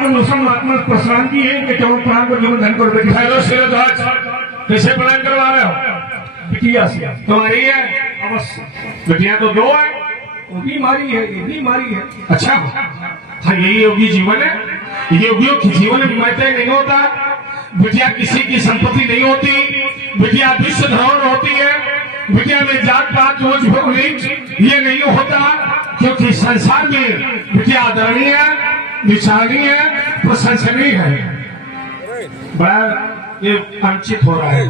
के मौसम आत्मा प्रसाद की है कि चौक प्राण को जीवन धन कर बैठे हेलो सिरध्वज कैसे प्रणाम करवा रहे हो बिटिया से तुम्हारी है अवश्य बिटिया तो दो है वो भी मारी है ये भी मारी है अच्छा हाँ यही योगी जीवन है योगियों के जीवन में मरते नहीं होता बिटिया किसी की संपत्ति नहीं होती बिटिया विश्व धरोहर होती है बिटिया में जात पात रोज ये नहीं होता क्योंकि संसार में बिटिया आदरणीय विचारणीय प्रशंसनीय है बड़ा ये अनुचित हो रहा है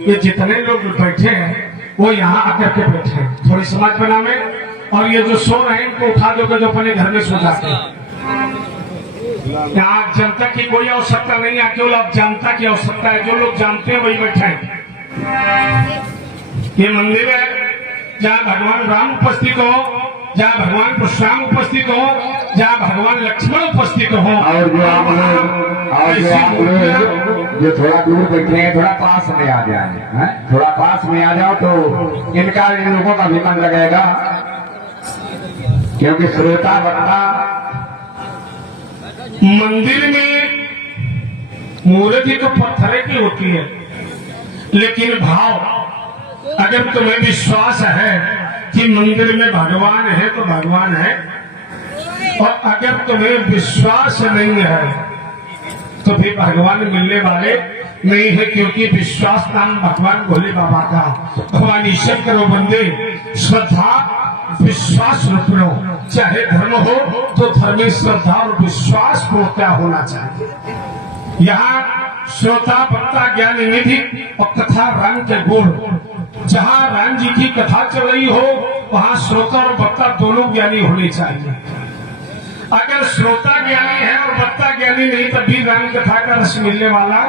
ये जितने लोग बैठे हैं वो यहाँ आकर के बैठे हैं थोड़ी समाज बनावे और ये जो सो रहे हैं इनको उठा दोगे जो अपने घर में सो जाते हैं यहाँ जनता की कोई आवश्यकता नहीं है केवल अब जनता की आवश्यकता है जो लोग जानते हैं वही बैठे हैं ये मंदिर है जहाँ भगवान राम उपस्थित हो जहाँ भगवान परशुराम उपस्थित हो जहाँ भगवान लक्ष्मण उपस्थित हो और जो थोड़ा दूर बैठे हैं थोड़ा पास में आ जाए थोड़ा पास में आ जाओ तो इन लोगों का भी मन लगेगा क्योंकि श्रोता वक्ता मंदिर में मूर्ति तो पत्थर की होती है लेकिन भाव अगर तुम्हें विश्वास है कि मंदिर में भगवान है तो भगवान है और अगर तुम्हें विश्वास नहीं है तो फिर भगवान मिलने वाले नहीं है क्योंकि विश्वास नाम भगवान भोले बाबा का भगवान ईश्वर करो बंदे श्रद्धा विश्वास रखो चाहे धर्म हो तो धर्म में श्रद्धा और विश्वास को क्या होना चाहिए यहाँ श्रोता वक्ता ज्ञान निधि और कथा राम के गुण जहाँ राम जी की कथा चल रही हो वहाँ श्रोता और वक्ता दोनों ज्ञानी होने चाहिए अगर श्रोता ज्ञानी है और वक्ता ज्ञानी नहीं तभी राम कथा का रस मिलने वाला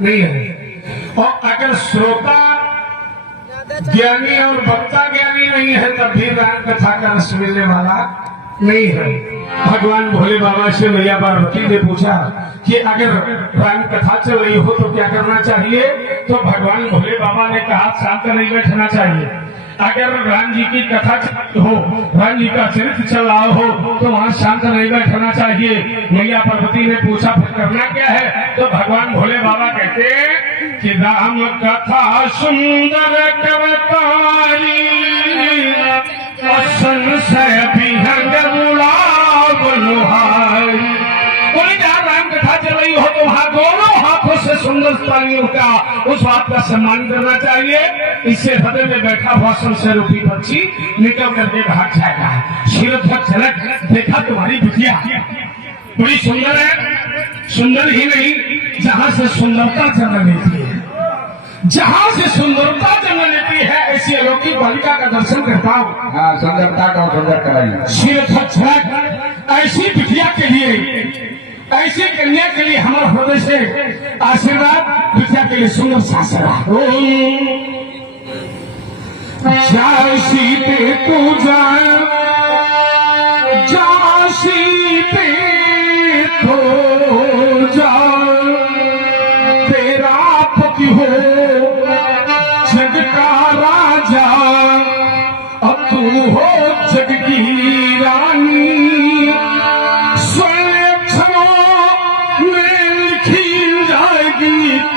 नहीं है और अगर श्रोता ज्ञानी और वक्ता ज्ञानी नहीं है तब भी राम कथा का रस मिलने वाला नहीं है भगवान भोले बाबा से मैया पार्वती ने पूछा कि अगर राम कथा चल रही हो तो क्या करना चाहिए तो भगवान भोले बाबा ने कहा शांत नहीं बैठना चाहिए अगर राम जी की कथा हो राम जी का चरित्र चल रहा हो तो वहाँ शांत नहीं बैठना चाहिए मैया पार्वती ने पूछा फिर करना क्या है तो भगवान भोले बाबा कहते कि राम कथा सुंदर करतारी संशय विहंग गुलाब लोहारी बोले जहाँ राम कथा चल रही हो तो वहाँ दोनों हाथों से सुंदर प्राणियों का उस बात का सम्मान करना चाहिए इससे हृदय में बैठा हुआ संशय रूपी पक्षी निकल करके भाग जाएगा शिरध्वज झलक देखा तुम्हारी बिटिया बड़ी सुंदर है सुंदर ही नहीं जहाँ से सुंदरता जन्म लेती है जहाँ से सुंदरता जन्म लेती है ऐसी अलौकिक बालिका का दर्शन करता हूँ हाँ सुंदरता का सुंदर कराइए शिरध्वज झलक ऐसी बिटिया के लिए ऐसी कन्या के लिए हमारे हृदय से आशीर्वाद बिटिया के लिए सुंदर शास्त्र जासी पे तू जा जासी पे तो जा तेरा पति हो जग का राजा अब तू हो जग की रानी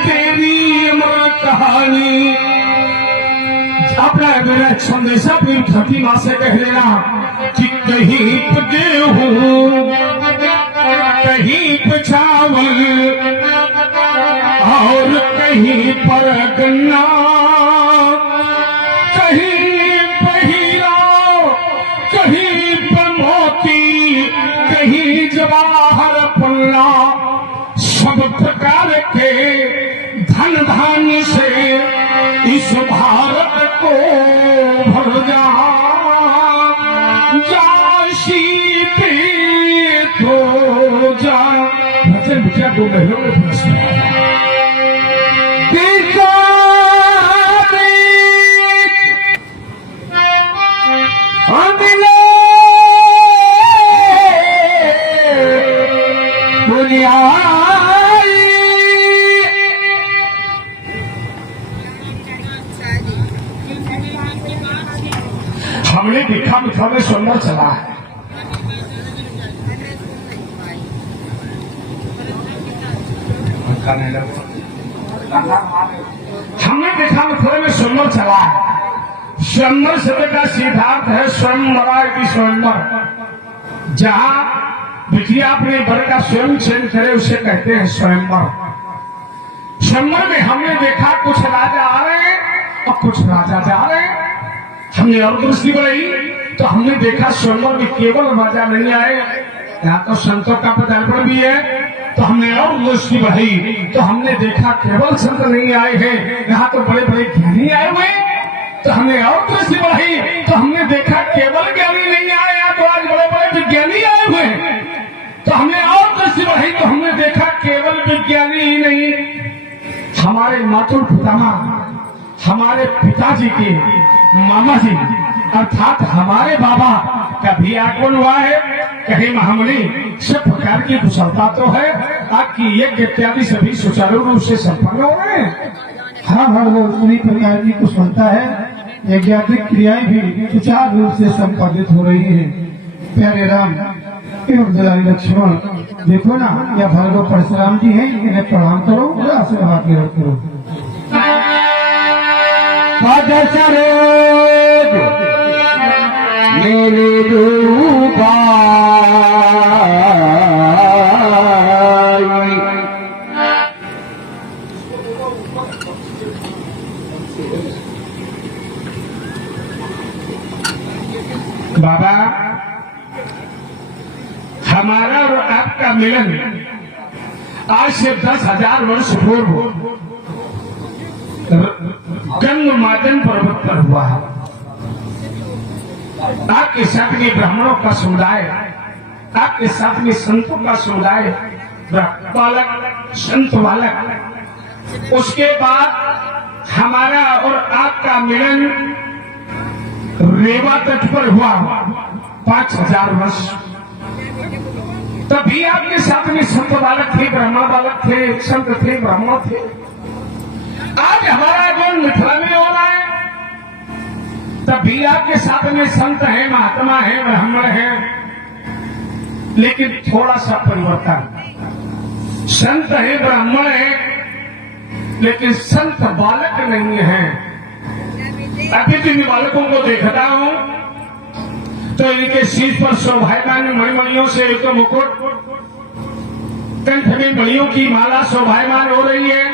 तेरी अमर कहानी अपना मेरा संदेशा अपनी धरती माँ से कह लेना कि कहीं पे गेहूं कहीं पे चावल और कहीं पर गन्ना कहीं पे हीरा कहीं पे मोती कहीं जवाहर पन्ना सब प्रकार के धन धान्य से इस भारत को भर जा शीते तो जा भजन बिटिया 2 महीनों में प्रश्न हमने दिखा दिखा में सुंदर चला है हमने देखा मथुरा में स्वयंवर चला है। स्वयंवर शब्द का सिद्धार्थ है स्वयंवरा की स्वयंवर। जहाँ बिटिया अपने वर का स्वयं चयन करे उसे कहते हैं स्वयंवर। स्वयंवर में हमने देखा कुछ राजा आ रहे हैं और कुछ राजा जा रहे हैं। हमने और दृष्टि बढ़ाई तो हमने देखा स्वयंवर में केवल राजा नहीं आए, यहाँ तो संतों का पदार्पण भी है। तो हमने और दृष्टि बढ़ाई तो हमने देखा केवल संत नहीं आए हैं, यहाँ तो बड़े बड़े ज्ञानी आए हुए। तो हमने और दृष्टि बढ़ाई तो हमने देखा केवल ज्ञानी नहीं आए, यहाँ तो आज बड़े बड़े विज्ञानी आए हुए। तो हमने और दृष्टि बढ़ाई तो हमने देखा केवल विज्ञानी ही नहीं, हमारे मातुल पितामह, हमारे पिताजी के मामा जी अर्थात हमारे बाबा का भी आगमन हुआ है। कहीं महामुनि सब प्रकार की कुशलता तो है, आपकी यज्ञ इत्यादि सभी सुचारू रूप से संपन्न हो रहे हैं। हाँ भगवान सभी प्रकार की कुशलता है, यज्ञात्मक क्रियाएं भी सुचारू रूप से संपादित हो रही हैं। प्यारे राम एवं दुलारी लक्ष्मण, देखो ना यह भार्गव परशुराम जी हैं, इन्हें प्रणाम करो और आशीर्वाद ग्रहण करो। पद सरोज मेरे रूपा बाबा, हमारा और आपका मिलन आज से 10,000 वर्ष पूर्व गंगमादन पर्वत पर हुआ है। आपके साथ में ब्राह्मणों का समुदाय, आपके साथ में संतों का समुदाय, बालक संत बालक। उसके बाद हमारा और आपका मिलन रेवा तट पर हुआ 5,000 वर्ष। तभी आपके साथ में संत बालक थे, ब्राह्मण बालक थे, संत थे, ब्राह्मण थे। आज हमारा आगमन मिथिला में हो रहा है, तभी आपके साथ में संत है, महात्मा है, ब्राह्मण है। लेकिन थोड़ा सा परिवर्तन, संत है, ब्राह्मण है, लेकिन संत बालक नहीं है। अभी तो इन बालकों को देखता हूं तो इनके शीश पर शोभायमान मणिमणियों से एक तो मुकुट, कंठ में मणियों की माला शोभायमान हो रही है।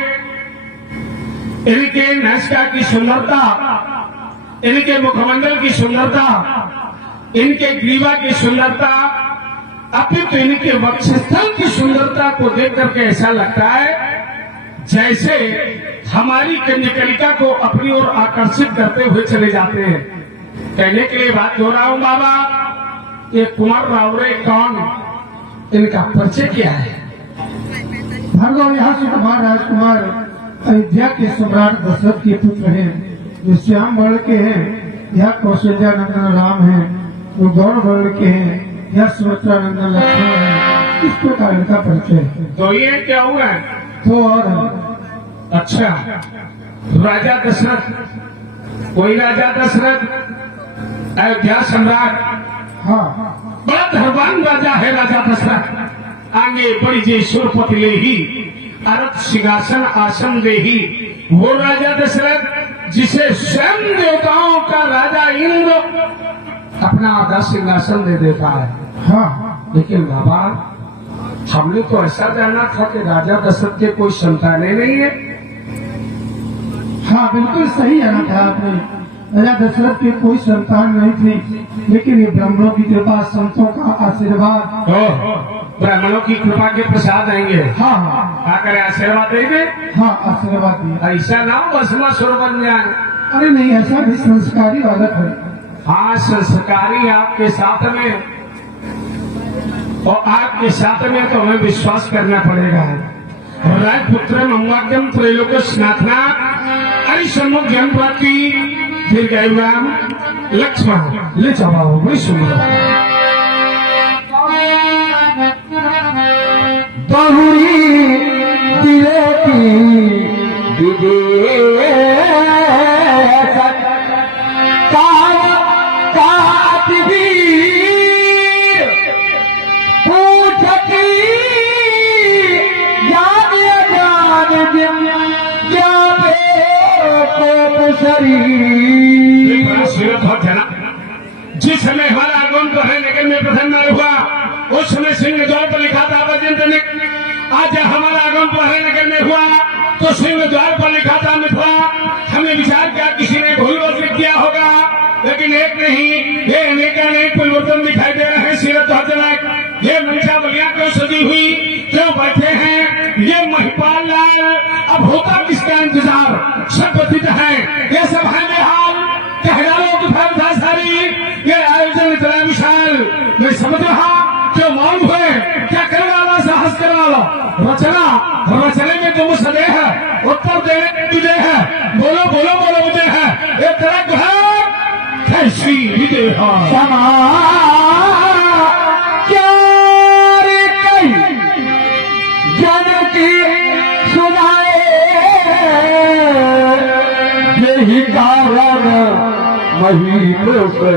इनके नासिका की सुंदरता, इनके मुखमंडल की सुंदरता, इनके ग्रीवा की सुंदरता, अभी तो इनके वक्षस्थल की सुंदरता को देख करके ऐसा लगता है जैसे हमारी कन्यकलिका को अपनी ओर आकर्षित करते हुए चले जाते हैं। कहने के लिए बात हो रहा हूं बाबा, ये कुंवर रावरे कौन, इनका परिचय क्या है? भार्गव यहाँ से कुमार राजकुमार अयोध्या के सम्राट दशरथ के पुत्र हैं, जो श्याम वर्ण के हैं। यह कौशल्या नंदन राम हैं, जो गौर वर्ण के हैं। यह सुमित्रा नंदन लक्ष्मण है। इस प्रकार इनका परिचय है। तो ये क्या हुआ? तो और अच्छा, राजा दशरथ, कोई राजा दशरथ अयोध्या सम्राट, हाँ बड़ा धर्मवान राजा है राजा दशरथ। आगे बड़ी जय सुरपति ले ही अरथ सिंहासन आसन दे ही, वो राजा दशरथ जिसे स्वयं देवताओं का राजा इंद्र अपना आधा सिंहासन दे देता है। हाँ, लेकिन बाबा, हमने तो ऐसा जाना था कि राजा दशरथ के कोई संतानें नहीं है। हाँ बिल्कुल सही जाना था आपने। राजा दशरथ के कोई संतान नहीं थी, लेकिन ये ब्राह्मणों की कृपा, संतों का आशीर्वाद, ब्राह्मणों की कृपा के प्रसाद आएंगे। हाँ हाँ आकर आशीर्वाद देंगे। हाँ आशीर्वाद दिया। ऐसा ना हो बसमा सुर बन जाए। अरे नहीं, ऐसा भी संस्कारी बालक है। हाँ, संस्कारी आपके साथ में, और आपके साथ में तो हमें विश्वास करना पड़ेगा। राजपुत्र ममवाक्यम त्रैलोक स्नातना अरिसम्मुख ज्ञान प्राप्ति दीर्घायुराम लक्ष्मण ले जाओ। बड़ी सुंदर बहुरी दिले की विदेश पूछती याद सजी हुई क्यों बैठे हैं ये महिपाल लाल? अब होता किसका इंतजार? सब व्यतीत है, ये सब है बेहाल। कह डालो कि था सारी ये आयोजन इतना विशाल। मैं समझ रहा क्यों मौन हुए, क्या कर डाला, साहस कर डालो। रचने में तुम सदे है, उत्तर देने तुझे है। बोलो बोलो बोलो मुझे है, ये तरक है कैसी हृदय है। क्या रे कई जन की सुनाए, यही कारण महीनों से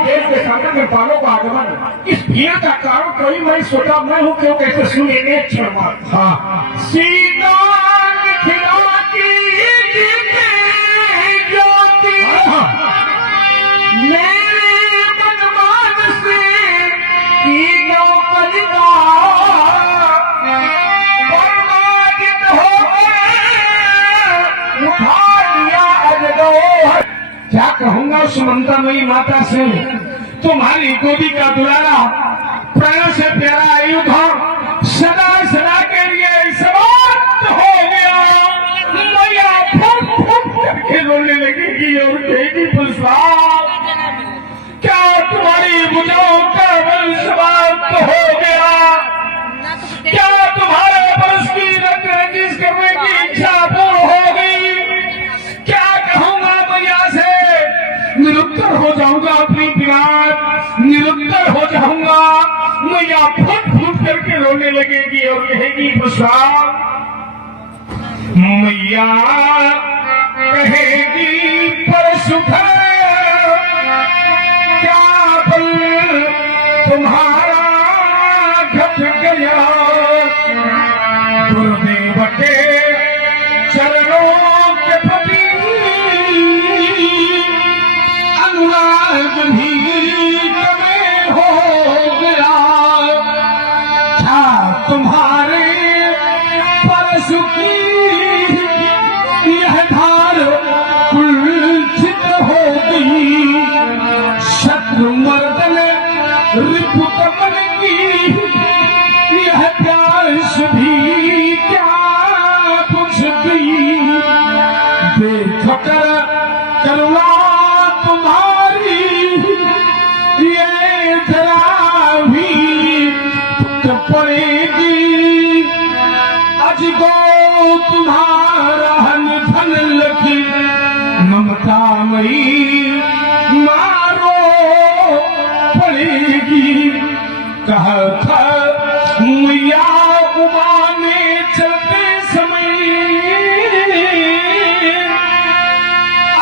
देश के सामने में पालों का आगमन, इस भीड़ का कारण कोई मैं सोचा मैं हूँ क्यों कैसे सुनेंगे क्षण। हाँ सीता खिलाती ज्योति मेरे मनमान से तीनों कलिका परमाजित हो उठा लिया अजगो। क्या कहूंगा उस ममतामयी माता से, तुम्हारी गोदी का दुलारा प्राण से प्यारा आयुध सदा सदा के लिए समाप्त हो गया। मैया फुट फुट करके रोने लगेगी और कहेगी पुष्पाल, क्या तुम्हारी भुजाओं का बल समाप्त हो गया? क्या तुम्हारे परस की रंग रंजिश करने की इच्छा पूर्ण हो गई? क्या कहूंगा मैया से, निरुत्तर हो जाऊंगा अपनी पिरात, निरुत्तर हो जाऊंगा। मैया फुट फुट करके रोने लगेगी और कहेगी पुष्पा, मैया कहेगी परसुखा क्या बल तुम्हारा घट गया, गुरुदेव के चरणों के प्रति अनुराग भी कमे हो गया। क्या तुम्हारे परशु की यह धार कुलचित हो गई, शत्रु मर्दन रिपुतमन की यह प्यास भी क्या बुझ गई। देख कर करुणा तुम्हारी ये जरा भी पड़ेगी, अजगो तुम्हारा धन लखी ममतामयी मारो पड़ेगी। कहा था मैया उमा में चलते समय,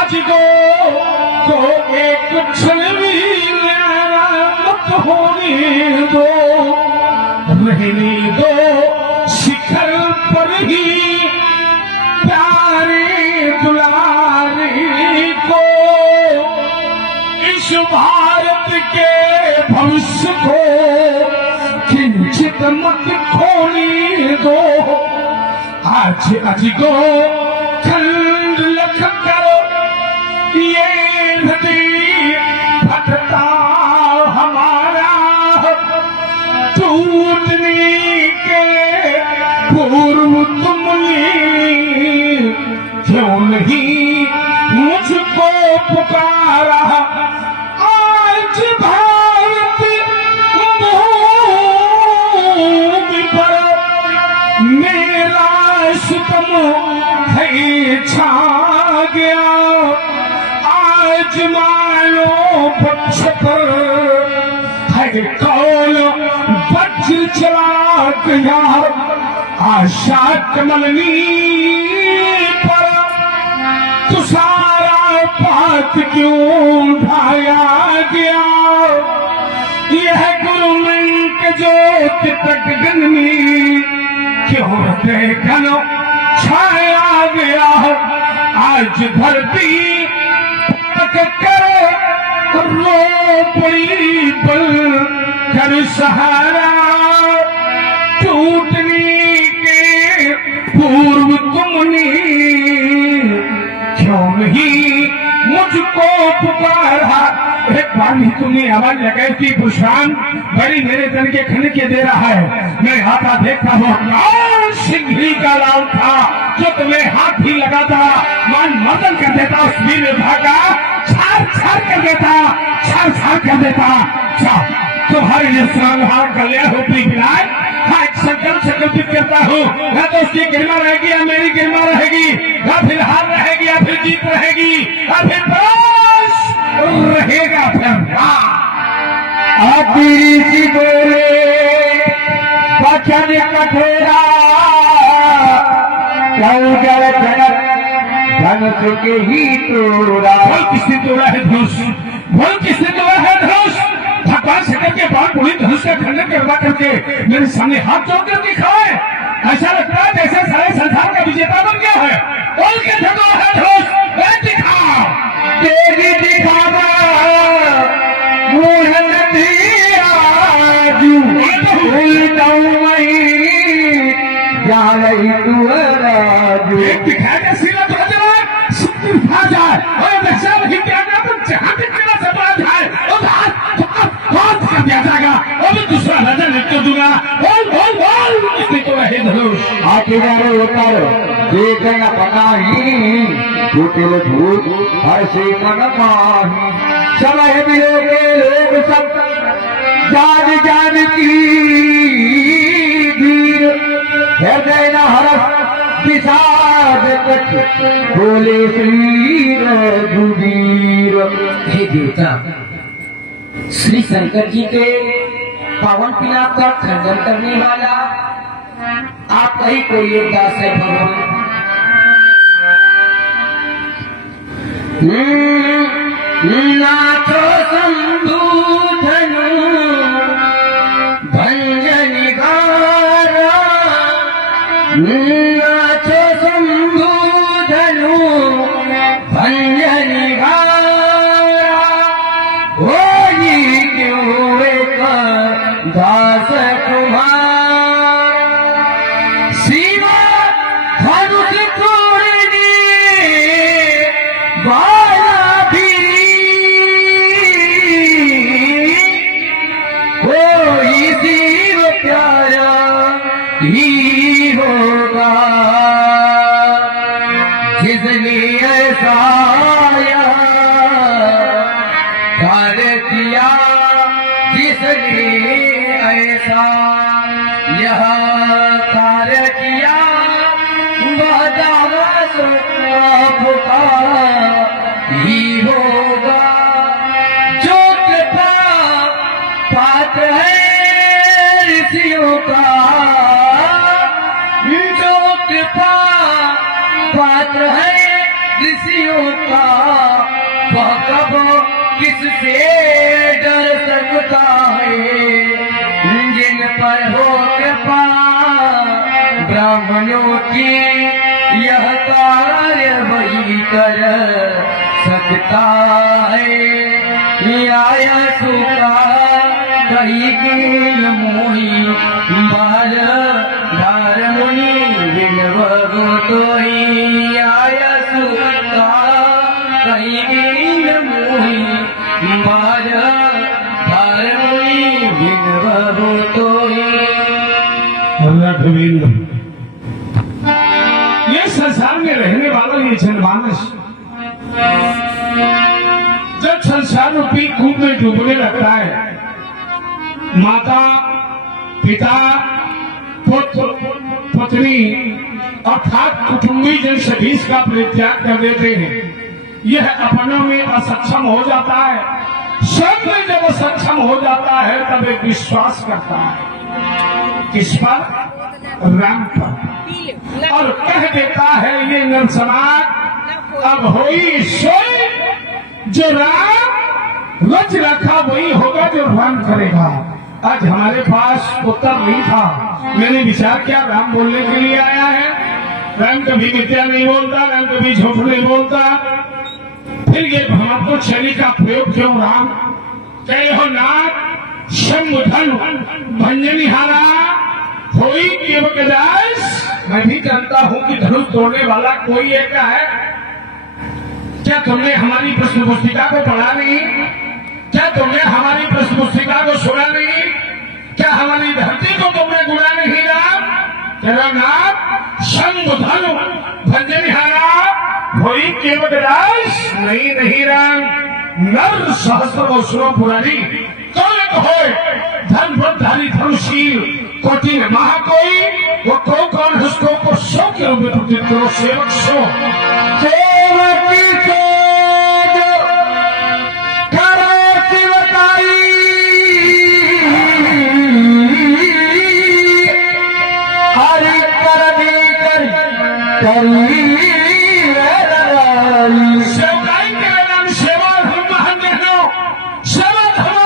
अजगो को एक क्षण भी मत होने दो, रहने दो शिखर पर ही प्यारे दुलारे को। इस भारत के भविष्य को किंचित मत खोने दो। आज अजगो खंड लख करो ये हृदय फटता हमारा, टूटने के पूर्व तुमने क्यों नहीं मुझको पुकारा। आज भारत भूमि पर मेरा सितम है छा गया। आज मानो पक्ष पर है कौन वज्र चला गया। आशा कमलनी पर तुषारा पात क्यों ढाया गया। यह गुरु मंक ज्योत तटगन में क्यों देखन छाया गया। आज धरती तक कर रो पड़ी बल कर सहारा। टूटने के पूर्व तुमने क्यों नहीं मुझको पुकारा। एक बार भी तुमने आवाज लगाई कि पुष्पान बड़ी मेरे तन के खन के दे रहा है। मैं आता देखता हूँ कौन सिंघी का लाल था जो तुम्हें हाथ ही लगाता, मान मर्दन कर देता, उस वीर भागा छार छार कर देता, छार छार कर देता। तुम्हारे लिए हार कल्याण हो पिलाए। हाँ, एक संकल्पित करता हूँ, या तो उसकी गरिमा रहेगी या मेरी गरिमा रहेगी, या फिर हार रहेगी या फिर जीत रहेगी, या फिर बस रहेगा फिर। आती बोले वचन कठोरा जल जनक धनुष के ही तोड़ा। बोल किसने तोड़ा है धनुष, बोल किसने तोड़ा है धनुष। भगवान शंकर के बाद पूरी धनुष का खंडन करवा करके मेरे सामने हाथ जोड़ कर दिखाए। ऐसा लगता है जैसे सारे संसार का विजेता बन गया है। बोल के धनुष है धनुष, मैं दिखा तेरी दिखावा मुँह आजू जान तू राजू दिखाएगा सिला तो जरा जाए और वैसा वही क्या जहाँ भी तेरा सपना जाए और हाथ कर दिया जाएगा और मैं दूसरा राजा लिख दूंगा। बोल बोल बोल इसने तो रहे धनुष आखिर उतर देखना पनाही टूटिल धूप हर से मन माही समय मिलोगे लोग सब जान जान की धीर हृदय न हरस विषाद कछ बोले श्री रघुवीर। हे देवता, श्री शंकर जी के पावन पिनाक का खंडन करने वाला आपका ही कोई एक दास है भगवान। नाथो शंभु धनु भंजनिगारा, नाथो शंभु धनु भंजनिगारा, होई क्यों एक दास तुम्हारा। शिवा धनुष तोड़ने वाला भी कोई शिव प्यारा ही होगा जिसने ऐसा कार्य किया, जिसने ऐसा यह कार्य किया वह दास आपका ही होगा। जो कृपा पात्र है ऋषियों का, जो कृपा पात्र है ऋषियों का, वह कब किससे डर सकता है। जिन पर हो कृपा ब्राह्मणों की, यह कार्य वही कर सकता है। न्याय सुका कही की मोही बाल बार मुनि विनवगु तो ही। आय सुका कही की मोही बाल बार मुनि विनवगु तो ही। रघुवीर, ये संसार में रहने वाला ये जनमानस जब संसार रूपी कूप में डूबने लगता है, माता पिता पुत्र पत्नी अर्थात कुटुंबी जन सभी का परित्याग कर देते हैं। यह अपनों में असक्षम हो जाता है। सब में जब असक्षम हो जाता है तब एक विश्वास करता है, किस पर? राम पर, और कह देता है ये नर समाज अब होई सोई, जो राम रच रखा वही होगा जो राम करेगा। आज हमारे पास उत्तर नहीं था, मैंने विचार किया राम बोलने के लिए आया है। राम कभी मिथ्या नहीं बोलता, राम कभी झूठ नहीं बोलता, फिर ये भ्रमत्व शैली का प्रयोग क्यों राम? कहे हो नाथ शंभुधन भंजनिहारा होई केवकदास। मैं भी जानता हूँ कि धनुष तोड़ने वाला कोई एक है। क्या तुमने हमारी प्रश्न पुस्तिका को पढ़ा नहीं? क्या तुमने हमारी पुस्तिका को सुना नहीं? क्या हमारी धरती को तुमने गुना नहीं राम? तेरा नाम शंभुधनु भंजनिहारा वही केवट दास नहीं राम। नर सहस्र वसुरो पुरानी कौन होय धर्मधारी धनुशील कोटि में महा कोई वो कौन है उसको को सौ के रूप में प्रतीत करो सेवक सो सेवकी को जो करे शिवकाई हरि करनी करी सेवकाई के नाम सेवा धर्म हम देखो सेवा धर्म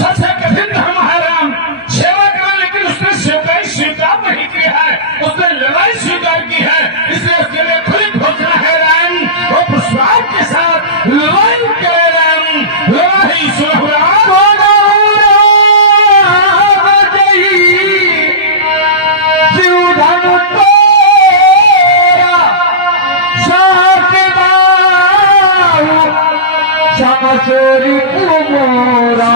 सबसे कठिन धर्म है राम। सेवा करा लेकिन उसने सेवकाई स्वीकार नहीं किया है, उसने लड़ाई स्वीकार की है, इसलिए उसके लिए खुली घोषणा है राम। वो पुष्पराज के साथ लड़ाई करे राम। लड़ाई सुलह चोरी मोरा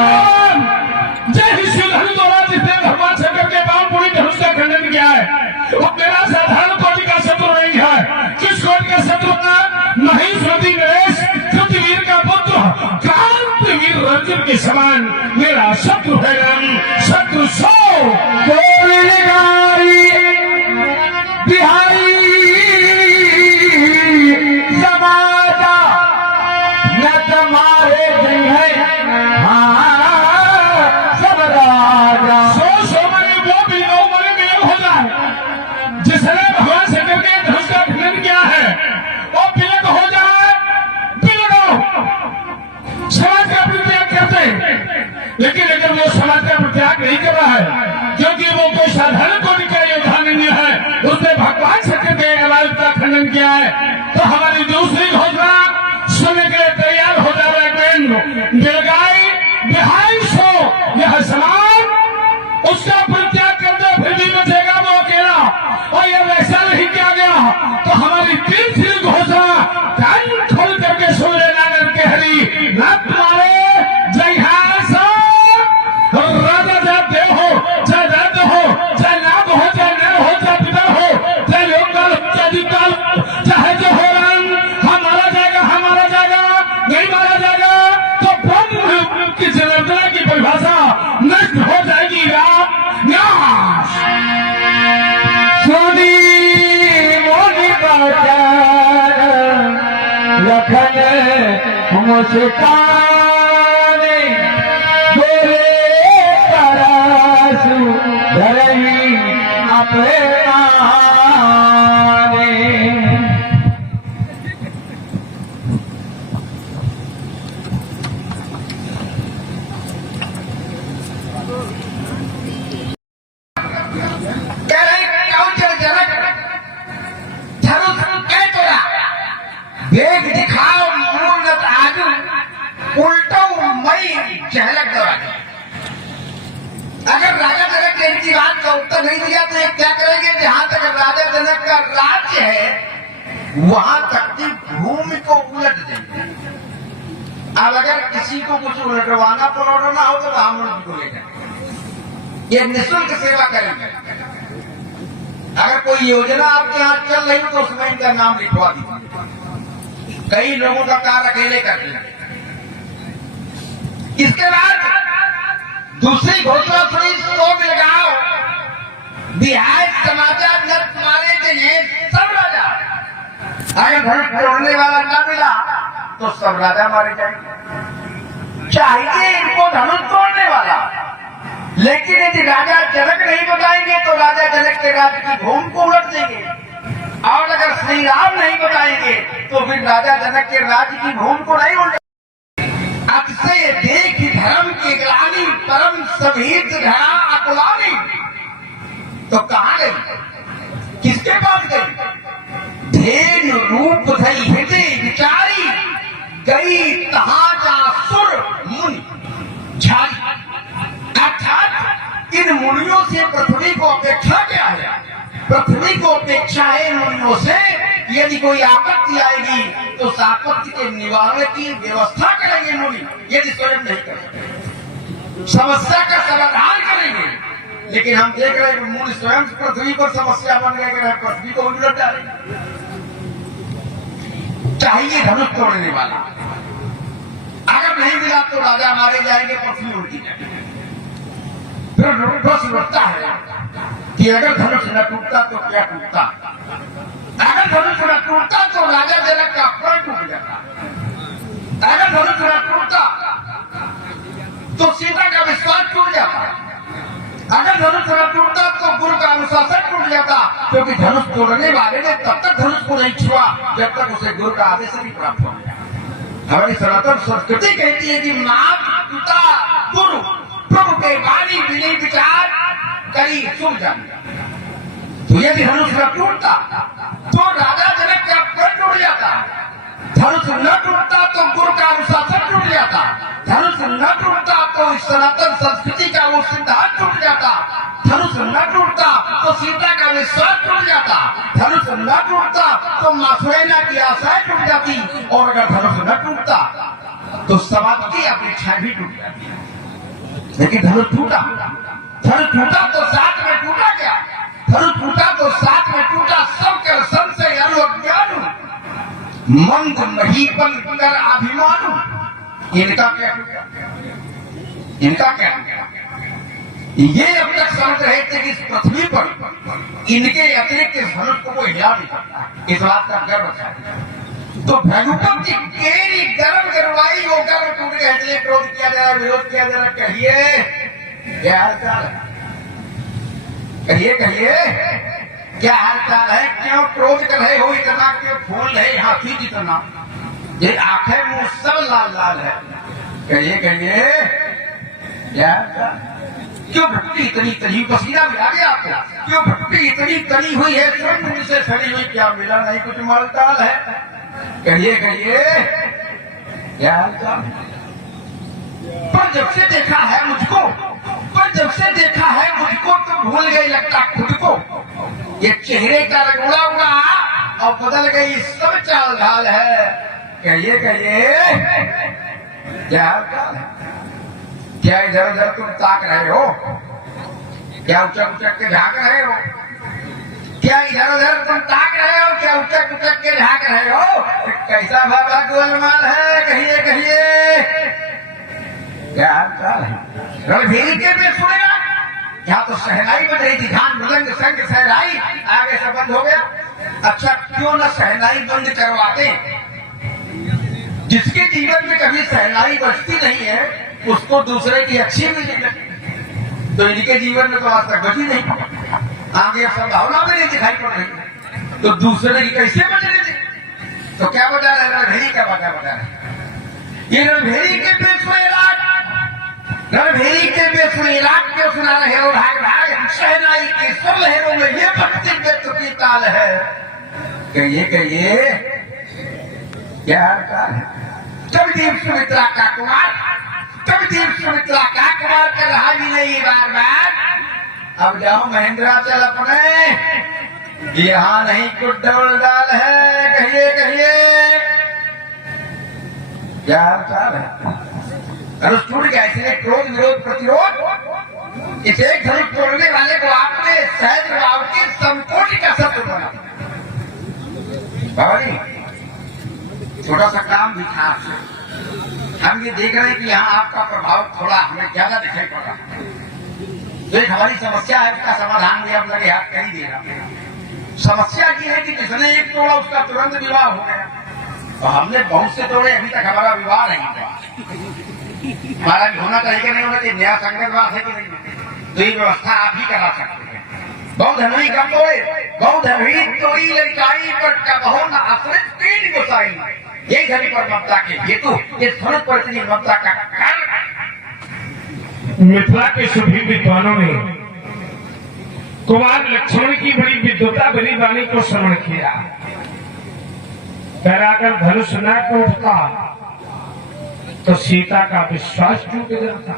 जय शिवधनु द्वारा जिसने भगवान शंकर के पांव पूरी धनुष का खंडन किया है वो मेरा साधारण कोटि का शत्रु नहीं है। किस कोटि का शत्रु है? महेश्वरी नरेश कृतवीर का पुत्र क्रांतिवीर रंजन के समान मेरा शत्रु है राम। शत्रु सो बिहारी समाजा न तुम्हारे दिन है सब राजा सो मरे वो भी नौ मरे में हो जाए। जिसने भगवान शंकर के धनुष का खंडन किया है वो पिलक हो जाए। पिलक हो समाज का परित्याग करते लेकिन अगर वो समाज का परित्याग नहीं कर रहा है क्योंकि वो कोई साधारण कोटि का योद्धा नहीं है, उसने भगवान शंकर के आवाज का खंडन किया है, तो हमारी दूसरी घोषणा सुनने के लिए तैयार हो जा रहे बेलगाई बिहाई सो यह समाज उसका परित्याग कर दो फिर भी बचेगा वो अकेला। और यह वैसा नहीं किया गया तो हमारी तीसरी घोषणा कान खोल करके सुन लेना करके हरी न तुम्हारे जय राजा चाहे देव हो चाहे राज्य हो चाहे नाग हो चाहे नर हो चाहे पितर हो चाहे लोकपाल चाहे दीपकाल चाहे जो हो हमारा जाएगा नहीं मारा जाएगा तो ब्रह्म की जनार्दना की परिभाषा नष्ट हो जाएगी राम। नाश सुनी मोनी लखन मुस्कान बोले तरासु धरही अपने देख दिखाओ मूर्त आजू उल्टो मई चहलक दवा। अगर राजा जनक ने इनकी बात का उत्तर नहीं दिया तो ये क्या करेंगे? जहां तक राजा जनक का राज्य है वहां तक की भूमि को उलट देंगे। अब अगर किसी को कुछ उलटवाना पलटना हो तो ब्राह्मण जी को लेकर ये निःशुल्क सेवा करेंगे। अगर कोई योजना आपके यहाँ चल रही हो तो उसमें इनका नाम लिखवा दीजिए। कई लोगों का कार्य अकेले कर दिया। इसके बाद दूसरी घोषणा सुनी तो लगाओ बिहार समाचार न तुम्हारे लिए सब राजा। अगर धनुष तोड़ने वाला न मिला तो सब राजा मारे जाएंगे। चाहिए इनको धनुष तोड़ने वाला, लेकिन यदि राजा जनक नहीं बताएंगे तो राजा जनक के राज्य की भूमि को उलट देंगे। और अगर श्री राम नहीं बताएंगे तो फिर राजा जनक के राज्य की भूमि को नहीं उल्टे। अब से देख धर्म की ग्लानि परम सभीत धरा अकुलानी। तो कहाँ गई? किसके पास गई? धेन रूप धई हृदय विचारी गई तहाँ जा सुर मुनि झारी। अर्थात इन मुनियों से पृथ्वी को अपेक्षा क्या है? पृथ्वी को अपेक्षा है इन मुनियों से यदि कोई आपत्ति आएगी तो उस आपत्ति के निवारण की व्यवस्था करेंगे मुनि, यदि स्वयं नहीं करेंगे समस्या का समाधान करेंगे। लेकिन हम देख रहे हैं मुनि स्वयं पृथ्वी पर समस्या बन गए, पृथ्वी को उलट डालेंगे। चाहिए धनुष तोड़ने वाला, अगर नहीं मिला तो राजा मारे जाएंगे, पृथ्वी उल्टी जाएगी। फिर प्रश्न उठता है कि अगर धनुष न टूटता तो क्या टूटता? अगर धनुष न टूटता तो राजा जनक का प्राण टूट जाता, अगर धनुष न टूटता तो सीता का विश्वास टूट जाता, अगर धनुष न टूटता तो गुरु का अनुशासन टूट जाता, क्योंकि धनुष तोड़ने वाले ने तब तक धनुष को नहीं छुआ जब तक उसे गुरु का आदेश नहीं प्राप्त हो गया। हमारी सनातन संस्कृति कहती है कि माता पिता गुरु प्रभु के वाणी विनय विचार करी सुन जाए। तो यदि धनुष न टूटता तो राजा जनक का प्राण टूट जाता, धनुष न टूटता तो गुरु का अनुशासन टूट जाता, धनुष न टूटता तो इस सनातन संस्कृति का वो सिद्धांत टूट जाता, धनुष न टूटता तो सीता का विश्वास टूट जाता, धनुष न टूटता तो मासुरेना की आशाएं टूट जाती, और अगर धनुष न टूटता तो समाज की अपेक्षाएं भी टूट जाती। लेकिन धनुष टूटा, धनुष टूटा तो साथ में टूटा क्या? धनुष टूटा तो साथ में टूटा सबकर संशय अज्ञान मंद महीपन कर अभिमानु। इनका क्या? इनका क्या? ये अब तक समझ रहे थे कि इस पृथ्वी पर इनके अतिरिक्त इस धनुष को कोई हिला नहीं सकता, इस बात का गर्व था। तो भगवत की केरी गर्म गरवाई वो गर्व टूट गए, इसलिए क्रोध किया जा रहा, विरोध किया जा रहा। कहिए क्या हाल चाल है? कहिए कहिए क्या हाल चाल है? क्यों क्रोध कर रहे हो इतना? क्यों फूल रहे हाथी जितना? ये आंखें मुंह सब लाल लाल है। कहिए कहिए क्या हाल चाल? क्यों भक्ति इतनी तली? पसीना भी आ गया आपको? क्यों भक्ति इतनी तली हुई है? स्वर्ण से सड़ी हुई, क्या मिला नहीं? कुछ मालताल है? कहिए कहिए क्या हाल चाल? पर जब से देखा है मुझको, पर जब से देखा है मुझको तो भूल गई लगता खुद को। ये चेहरे का रंग उड़ा उड़ा और बदल गई सब चाल ढाल है। कहिए कहिए क्या हाल चाल है? क्या इधर उधर तुम ताक रहे हो? क्या उचक उचक के झांक रहे हो? क्या इधर उधर तुम ताक रहे हो? क्या उचक उचक के झांक रहे हो? कैसा बाबा गोलमाल है? कहिए कहिए क्या हाल चाल है? रणभेरी के भी सुनेगा, यहाँ तो सहनाई बज रही थी, घान मृदंग संग सहनाई, आगे से बंद हो गया। अच्छा क्यों न सहनाई बंद करवाते? जिसके जीवन में कभी सहनाई बजती नहीं है उसको दूसरे की अच्छी मिलने लगती, तो इनके जीवन में तो आज तक बची नहीं, आगे संभावना भी नहीं दिखाई पड़ रही, तो दूसरे की कैसे बचने थी? तो क्या बजा रहे? रणभेरी का बाजा बजा रहे। ये रणभेरी के बेसुरे राग, रणभेरी के बेसुरे राग क्यों सुना रहे हो? भाग भाग शहनाई के सुर लहरों में ये भक्ति व्यक्त की ताल है। कहिए कहिए क्या हाल चाल है? कविदेव सुमित्रा का कुमार, कविदेव सुमित्रा का कुमार कर रहा भी नहीं बार बार। अब जाओ महेंद्राचल अपने, यहाँ नहीं कुछ डबल डाल है। कहिए कहिए क्या हाल चाल है? धनुष टूट गया, इसलिए क्रोध विरोध प्रतिरोध, इस एक धनुष तोड़ने वाले को आपने सहज भाव के संकोच का शब्द बना। बाबा जी छोटा सा काम भी था आपसे, हम ये देख रहे हैं कि यहाँ आपका प्रभाव थोड़ा हमें ज्यादा दिखाई पड़ रहा है। तो एक हमारी समस्या है, उसका समाधान भी आप लगे हाथ कहीं देगा। समस्या ये है कि जिसने एक तोड़ा उसका तुरंत विवाह हो गया, और हमने बहुत से तोड़े, अभी तक हमारा विवाह नहीं हुआ। हमारा भी होना चाहिए कि नहीं होना चाहिए? नया संगतवाद है कि नहीं? तो ये व्यवस्था आप ही करा सकते हैं। बहुत हनवी कम तोड़े, बहुत हनवी तोड़ी लड़काई पर कबहो न आश्रित तीन गोसाई, यही धनी पर ममता के हेतु इस धनुष पर इतनी ममता का कारण। मिथिला के सभी विद्वानों ने कुमार लक्ष्मण की बड़ी विद्वता बनी वाणी को श्रवण किया। अगर धनुष न टूटता तो सीता का विश्वास टूट जाता।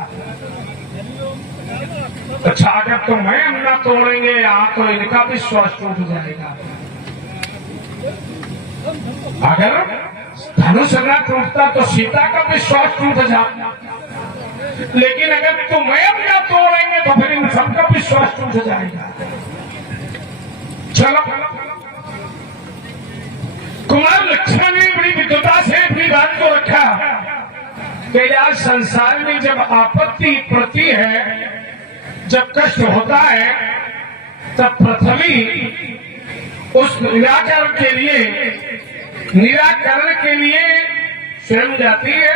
अच्छा जब तो मैं न तोड़ेंगे यहाँ तो इनका विश्वास टूट जाएगा। अगर धनुष न टूटता तो सीता का विश्वास टूट जाता, लेकिन अगर तुम्हें अपना तोड़ेंगे तो फिर इन सबका विश्वास टूट जाएगा। चलो, कुमार लक्ष्मण ने बड़ी विद्वता से अपनी बात को रखा कि यार संसार में जब आपत्ति प्रति है, जब कष्ट होता है, तब पृथ्वी उस निराकरण के लिए स्वयं जाती है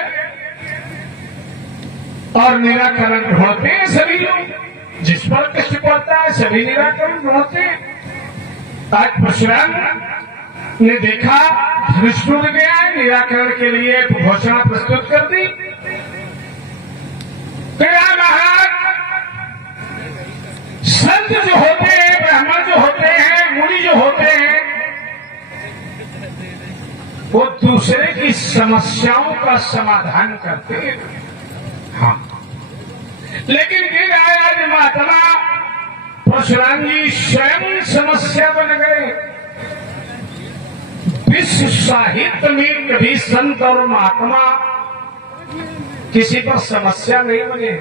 और निराकरण ढूंढते हैं सभी लोग। जिस पर कष्ट पड़ता है सभी निराकरण ढूंढते हैं। आज परशुराम ने देखा धनुष टूट गया है, निराकरण के लिए घोषणा प्रस्तुत कर दी। महाराज, संत जो होते हैं, ब्राह्मण जो होते हैं, मुनि जो होते हैं, वो दूसरे की समस्याओं का समाधान करते हैं। हाँ, लेकिन फिर आज महात्मा परशुराम जी स्वयं समस्या बन गए। विश्व साहित्य में कभी संत और महात्मा किसी पर समस्या नहीं बने।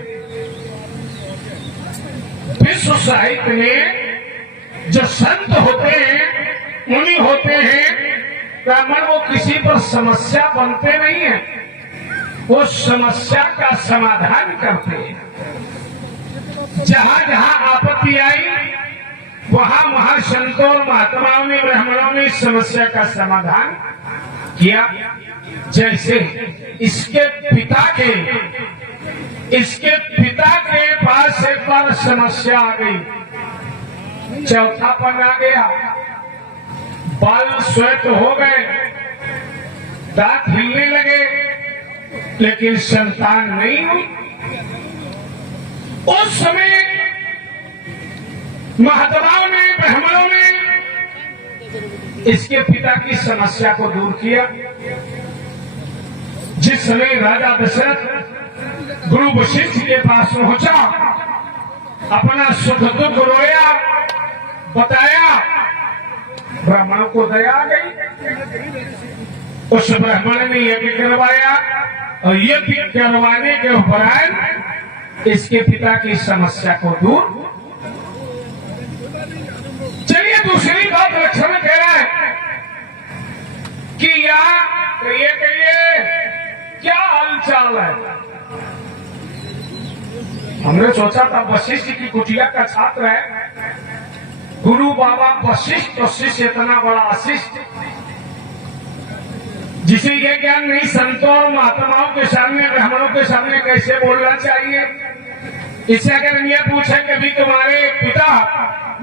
विश्व साहित्य में जो संत होते हैं, मुनि होते हैं, ब्राह्मण, वो किसी पर समस्या बनते नहीं है, वो समस्या का समाधान करते हैं। जहां जहां आपत्ति आई वहां वहां संतों और महात्माओं ने, ब्राह्मणों ने समस्या का समाधान किया। जैसे इसके पिता के पास एक बार समस्या आ गई, चौथापन आ गया, बाल श्वेत हो गए, दांत हिलने लगे, लेकिन संतान नहीं हुई। उस समय महात्माओं ने, ब्राह्मणों ने इसके पिता की समस्या को दूर किया। जिस समय राजा दशरथ गुरु वशिष्ठ के पास पहुंचा, अपना सुख दुख रोया, बताया, ब्राह्मणों को दया आ गई। उस ब्राह्मण ने यज्ञ करवाया और यज्ञ करवाने के उपरांत इसके पिता की समस्या को दूर। चलिए, दूसरी बात लक्ष्मण कह रहा है कि ये कहिए क्या हालचाल है। हमने सोचा था वशिष्ठ की कुटिया का छात्र है, गुरु बाबा वशिष्ठ, तो शिष्य इतना बड़ा अशिष्ट, जिसे ये ज्ञान नहीं संतों और महात्माओं के सामने, ब्राह्मणों के सामने कैसे बोलना चाहिए। इससे अगर ये पूछे कभी तुम्हारे पिता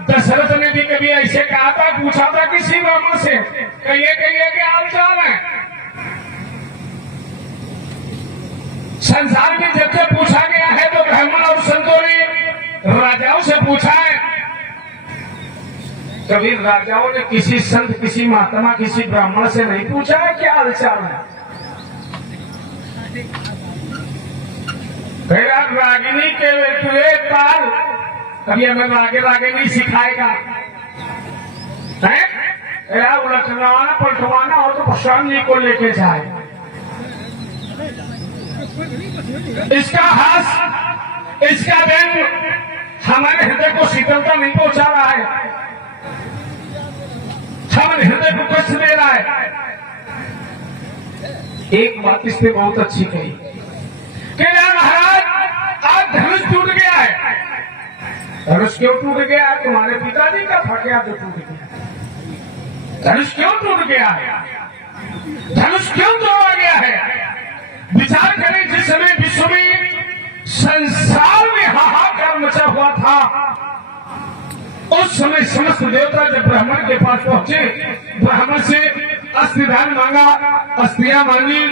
दशरथ ने भी कभी ऐसे कहा था, पूछा था किसी ब्राह्मण से, कहिए क्या हालचाल है। संसार में जब जब पूछा गया है तो ब्राह्मण और संतों ने राजाओं से पूछा है। कभी राजाओं ने किसी संत, किसी महात्मा, किसी ब्राह्मण से नहीं पूछा है क्या हालचाल है। रागिनी के तुझे काल, कभी हमें रागिनी सिखाएगा। उलटवाना पलटवाना हो तो प्रशांत जी को लेके जाए। इसका हास, इसका व्यंग हमारे हृदय को शीतलता नहीं पहुंचा रहा है, हमारे हृदय को कष्ट दे रहा है। एक बात इसने बहुत अच्छी कही कि महाराज, आज धनुष टूट गया है। धनुष क्यों टूट गया है? तुम्हारे पिताजी का था क्या जो टूट गया? धनुष क्यों टूट गया है? धनुष क्यों तोड़ा गया है? विचार करें, जिस समय विश्व में संसार में हाहाकार मचा हुआ था, उस समय समस्त देवता जब ब्राह्मण के पास पहुंचे, ब्राह्मण से अस्थिदान मांगा, अस्थियां मांगी,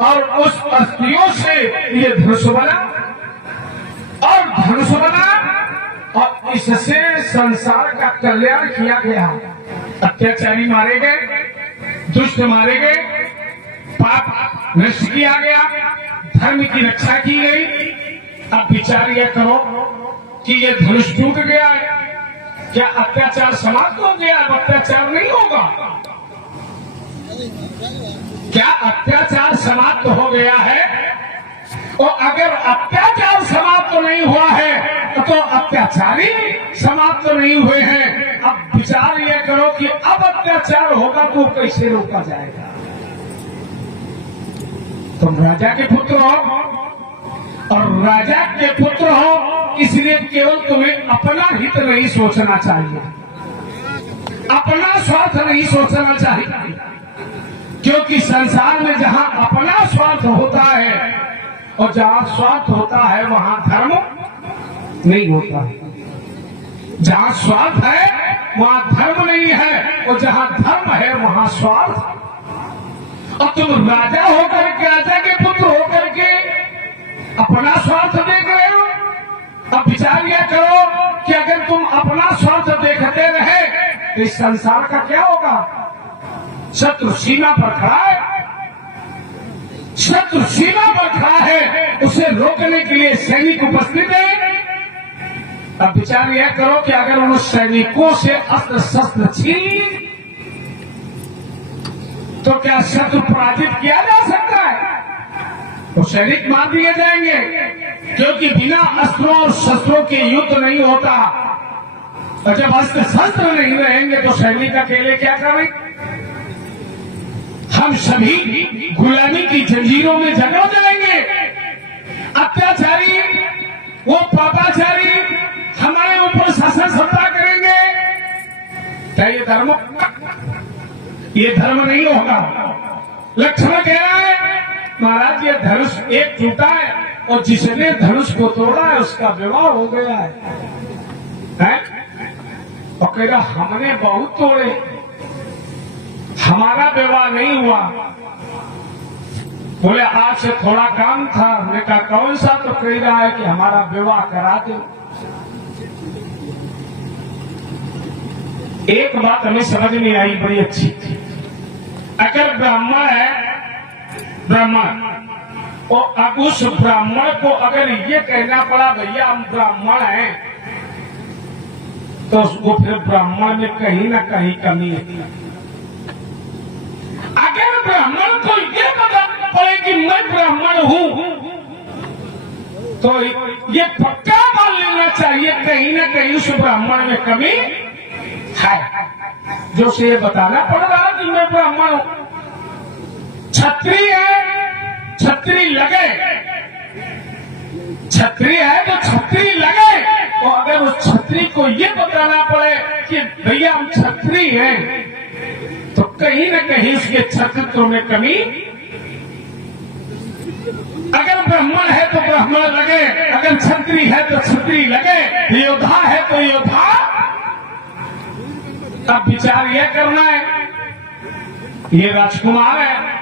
और उस अस्थियों से ये धनुष बना, और धनुष बना, और इससे संसार का कल्याण किया गया। अत्याचारी मारे गए, दुष्ट मारे गए, पाप नष्ट किया गया, धर्म की रक्षा की गई। अब विचार यह करो कि ये धनुष टूट गया है, क्या अत्याचार समाप्त हो गया? अब अत्याचार नहीं होगा। क्या अत्याचार समाप्त हो गया है? और अगर अत्याचार समाप्त नहीं हुआ है तो अत्याचारी समाप्त नहीं हुए हैं। अब विचार ये करो कि अब अत्याचार होगा तो कैसे रोका जाएगा? तुम राजा के पुत्र हो और राजा के पुत्र हो, इसलिए केवल तुम्हें अपना हित नहीं सोचना चाहिए, अपना स्वार्थ नहीं सोचना चाहिए, क्योंकि संसार में जहां अपना स्वार्थ होता है और जहां स्वार्थ होता है वहां धर्म नहीं होता। जहां स्वार्थ है वहां धर्म नहीं है, और जहां धर्म है वहां स्वार्थ। और तुम राजा होकर के, राजा के पुत्र होकर के अपना स्वार्थ देख रहे हो। अब विचार यह करो कि अगर तुम अपना स्वार्थ देखते रहे तो इस संसार का क्या होगा? शत्रु सीमा पर खड़ा है, शत्रु सीमा पर खड़ा है, उसे रोकने के लिए सैनिक उपस्थित है। अब विचार यह करो कि अगर उन सैनिकों से अस्त्र शस्त्र छीन तो क्या शत्रु पराजित किया जा सकता है? तो सैनिक मार दिए जाएंगे, क्योंकि बिना अस्त्रों और शस्त्रों के युद्ध नहीं होता। और जब अस्त्र शस्त्र नहीं रहेंगे तो सैनिक अकेले क्या करें? हम सभी गुलामी की जंजीरों में जकड़ जाएंगे। अत्याचारी, वो पापाचारी हमारे ऊपर शासन सत्ता करेंगे। क्या ये धर्म नहीं होगा? लक्ष्मण कह रहा है महाराज ये धनुष एक टूटा है और जिसने धनुष को तोड़ा है उसका विवाह हो गया है? और कह रहा हमने बहुत तोड़े, हमारा विवाह नहीं हुआ। बोले आज से थोड़ा काम था। हमने कहा कौन सा? तो कह रहा है कि हमारा विवाह करा दे। एक बात हमें समझ नहीं आई, बड़ी अच्छी। अगर ब्राह्मण है, ब्राह्मण, और अब उस ब्राह्मण को अगर ये कहना पड़ा भैया हम ब्राह्मण हैं, तो उसको फिर ब्राह्मण में कहीं ना कहीं कमी है। अगर ब्राह्मण को ये पता पड़े कि मैं ब्राह्मण हूं, तो ये पक्का मान लेना चाहिए कहीं ना कहीं उस ब्राह्मण में कमी है, जो उसे ये बताना पड़ रहा कि मैं ब्राह्मण हूं। छत्री है, छत्री लगे, छत्री है तो छत्री लगे। तो अगर उस छत्री को ये बताना पड़े कि भैया हम छत्री हैं, तो कहीं न कहीं उसके छत्रत्व में कमी। अगर ब्राह्मण है तो ब्राह्मण लगे, अगर छत्री है तो छत्री लगे, योद्धा है तो योद्धा। अब विचार यह करना है, ये राजकुमार है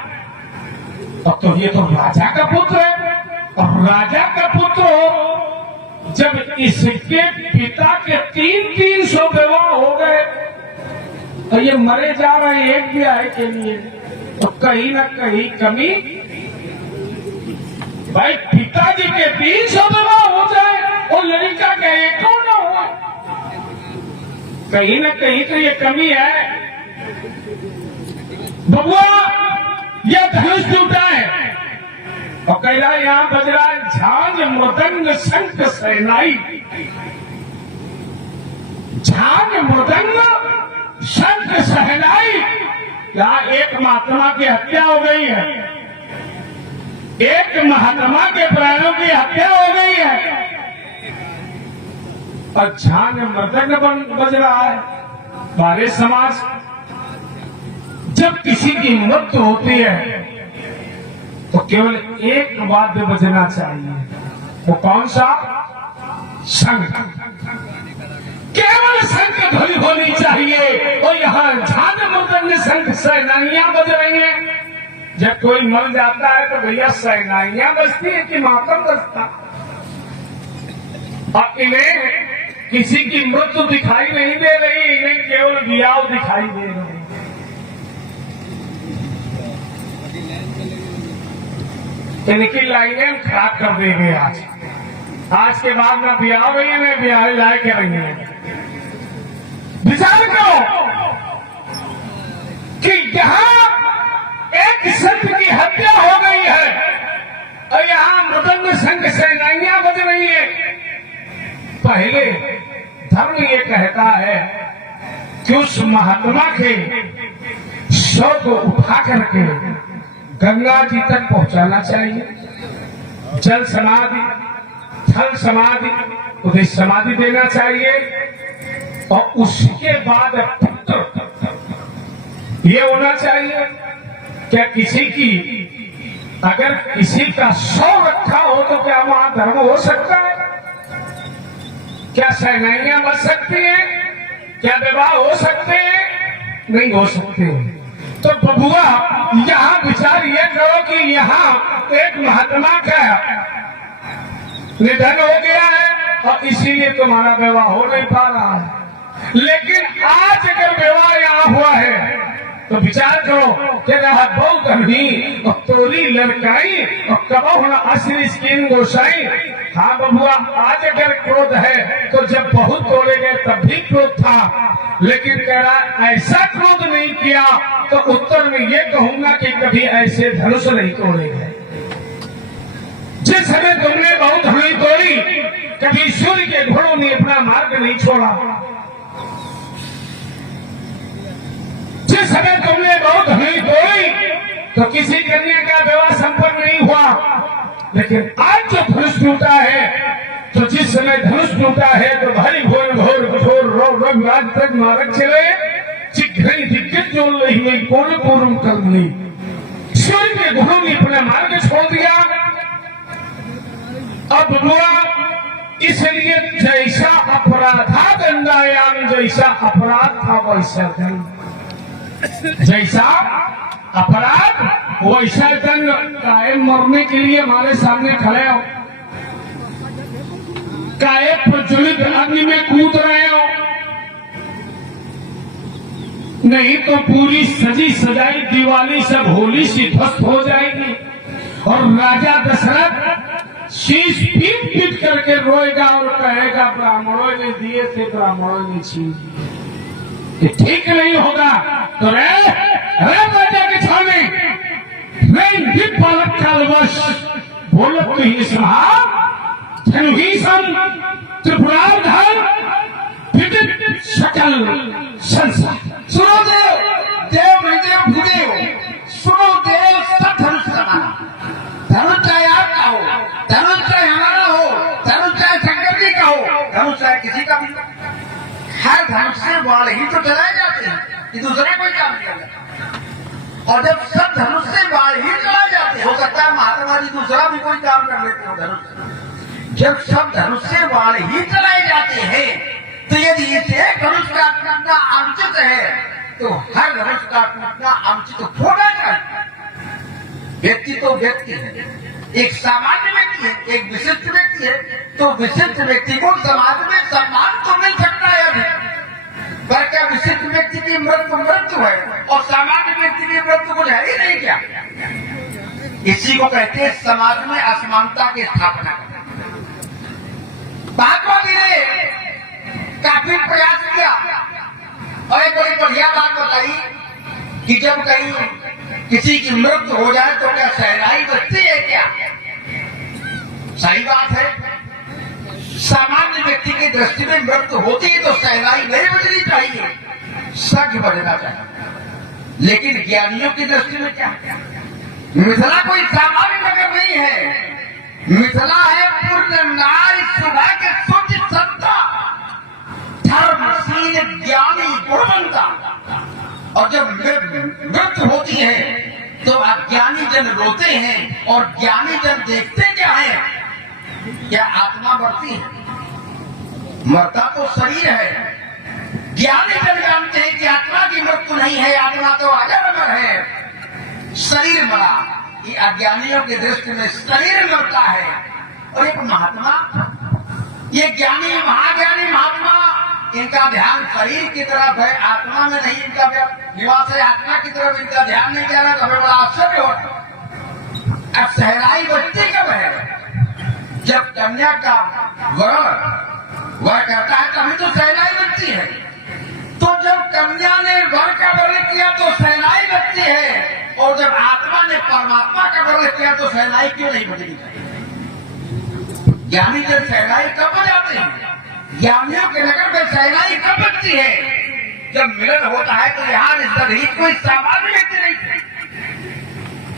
अब तो ये तो राजा का पुत्र है, और राजा का पुत्र हो जब इसके पिता के 300 विवाह हो गए तो ये मरे जा रहे हैं एक ब्याह के लिए, तो कहीं ना कहीं कमी। भाई पिताजी के 300 विवाह हो जाए और लड़का का एक न हो, कहीं ना कहीं तो ये कमी है। बबुआ यह धनुष टूटा है और कह रहा है यहां बज रहा है झांझ मृदंग शंख शहनाई। झांझ मृदंग शंख शहनाई। यहां एक महात्मा की हत्या हो गई है, एक महात्मा के प्राणों की हत्या हो गई है और झांझ मृदंग बज रहा है। हमारे समाज जब किसी की मृत्यु होती है तो केवल एक वाद्य बजना चाहिए, वो कौन सा? शंख। केवल शंख ध्वनि होनी चाहिए। और यहाँ झांझ मृदंग शंख शहनाइयां बज रही हैं। जब कोई मर जाता है तो भैया शहनाइयां बजती है कि मातम बजता। और इन्हें किसी की मृत्यु दिखाई नहीं दे रही, इन्हें केवल वियाह दिखाई दे रही है। इनकी लाइनें खराब कर देंगे आज के बाद ना ब्याह हुई है ना ब्याह लाए के रही है। विचार करो कि यहां एक संत की हत्या हो गई है और यहाँ मृदंग संग सेनाइयां बज रही है। पहले धर्म ये कहता है कि उस महात्मा के शव को उठा करके गंगा जी तक पहुंचाना चाहिए, जल समाधि, थल समाधि, उन्हें समाधि देना चाहिए और उसके बाद पुत्र ये होना चाहिए। क्या किसी की अगर किसी का शव रखा हो तो क्या वहां धर्म हो सकता है? क्या सेनाइयां बच सकती हैं? क्या विवाह हो सकते हैं? नहीं हो सकते। तो बबुआ यहाँ विचार ये करो कि यहाँ एक महात्मा का निधन हो गया है और इसीलिए तुम्हारा विवाह हो नहीं पा रहा है। लेकिन आज अगर विवाह यहाँ हुआ है तो विचार करो कि रहा बहुत धनी और तोली लड़काई और कबो न असली स्किन गोसाई। हाँ बबुआ, आज अगर क्रोध है तो जब बहुत तोड़े गए तब भी क्रोध था, लेकिन कह रहा ऐसा क्रोध नहीं किया। तो उत्तर में ये कहूंगा कि कभी ऐसे धनुष नहीं तोड़े गए। जिस समय तुमने बहुत धनी तोड़ी, कभी सूर्य के घोड़ों ने अपना मार्ग नहीं छोड़ा। जिस समय तुमने बहुत धनी तोड़ी तो किसी कन्या का विवाह संपन्न नहीं हुआ। लेकिन आज जो धनुष टूटा है, तो जिस समय धनुष टूटा है तो भारी घोर घोर कठोर रोग राज तक मारक चले चिघ्रई दिग्गज जो नहीं कौन पूर्व कर्मणी। सूर्य के घोड़ों ने अपना मार्ग छोड़ दिया। अब बुआ इसलिए जैसा अपराधा दंडायाम, जैसा अपराध था वैसा दंड, जैसा अपराध वैसा दंड। कायम मरने के लिए हमारे सामने खड़े हो, काहे प्रज्वलित अग्नि में कूद रहे हो, नहीं तो पूरी सजी सजाई दिवाली सब होली सी ध्वस्त हो जाएगी और राजा दशरथ शीश पीट पीट करके रोएगा और कहेगा ब्राह्मणों ने दिए थे, ब्राह्मणों ने छीन लिए। ये ठीक नहीं होगा। तो रे राजा के छाने पालक कालवश बोलत ही त्रिपुराधन सकल संसार। सुनो देव, देव नहीं देव भूदेव, सुनो देव सब धनुष समाना। धनुष चाहे आपका हो, धनुष चाहे हमारा हो, धनुष चाहे शंकर जी का हो, धनुष चाहे किसी का भी। हर धनुष से बाण ही तो चलाए जाते हैं, ये दूसरा कोई काम नहीं करता। और जब सब धनुष से बाण ही चलाए जाते हैं, हो सकता है महात्मा जी दूसरा भी कोई काम कर लेते हो धनुष। जब सब धनुष से बाण ही चलाए जाते हैं तो यदि इस एक धनुष का टूटना अनुचित है तो हर धनुष का टूटना अनुचित होना चाहिए। व्यक्ति तो व्यक्ति है, एक सामान्य व्यक्ति है, एक विशिष्ट व्यक्ति है, तो विशिष्ट व्यक्ति को समाज में सम्मान तो मिल सकता है अभी, पर क्या विशिष्ट व्यक्ति की मृत्यु है और सामान्य व्यक्ति की मृत्यु कुछ है ही नहीं क्या? इसी को कहते हैं समाज में असमानता की स्थापना। महात्मा जी ने काफी प्रयास किया और एक बड़ी बढ़िया बात बताई कि जब कहीं किसी की मृत्यु हो जाए तो क्या सहनाई बचती है क्या? सही बात है, सामान्य व्यक्ति की दृष्टि में मृत्यु होती है तो सहनाई नहीं बजनी चाहिए, सच बजना चाहिए। लेकिन ज्ञानियों की दृष्टि में क्या? मिथिला कोई सामान्य नगर नहीं है, मिथिला है पूर्ण नारी सुधा के शुद्ध सत्ता, धर्मशील ज्ञानी गुणवंता। और जब मृत्यु होती है तो अज्ञानी जन रोते हैं और ज्ञानी जन देखते क्या है? क्या आत्मा मरती है? मरता तो शरीर है। ज्ञानी जन जानते हैं कि आत्मा की मृत्यु नहीं है, आत्मा तो अजर अमर है, शरीर मरा। ये अज्ञानियों की दृष्टि में शरीर मरता है। और एक महात्मा, ये ज्ञानी महाज्ञानी महात्मा, इनका ध्यान शरीर की तरफ है, आत्मा में नहीं। इनका निवास है आत्मा की तरफ, इनका ध्यान नहीं जा रहा तो हमें बड़ा आश्चर्य होता। अब सहनाई बचती कब है? जब कन्या का वर करता है तभी तो सहनाई बचती है। तो जब कन्या ने वर का वर्ण किया तो सहनाई बचती है, और जब का वर्णन किया तो सहनाई क्यों नहीं बजनी चाहिए? ज्ञानी जब सहनाई कब बजाते हैं? ज्ञानियों के नगर में सहनाई कब बजती है? जब मिलन होता है तो यहाँ इंद्रधीत कोई सामान्य व्यक्ति नहीं थे।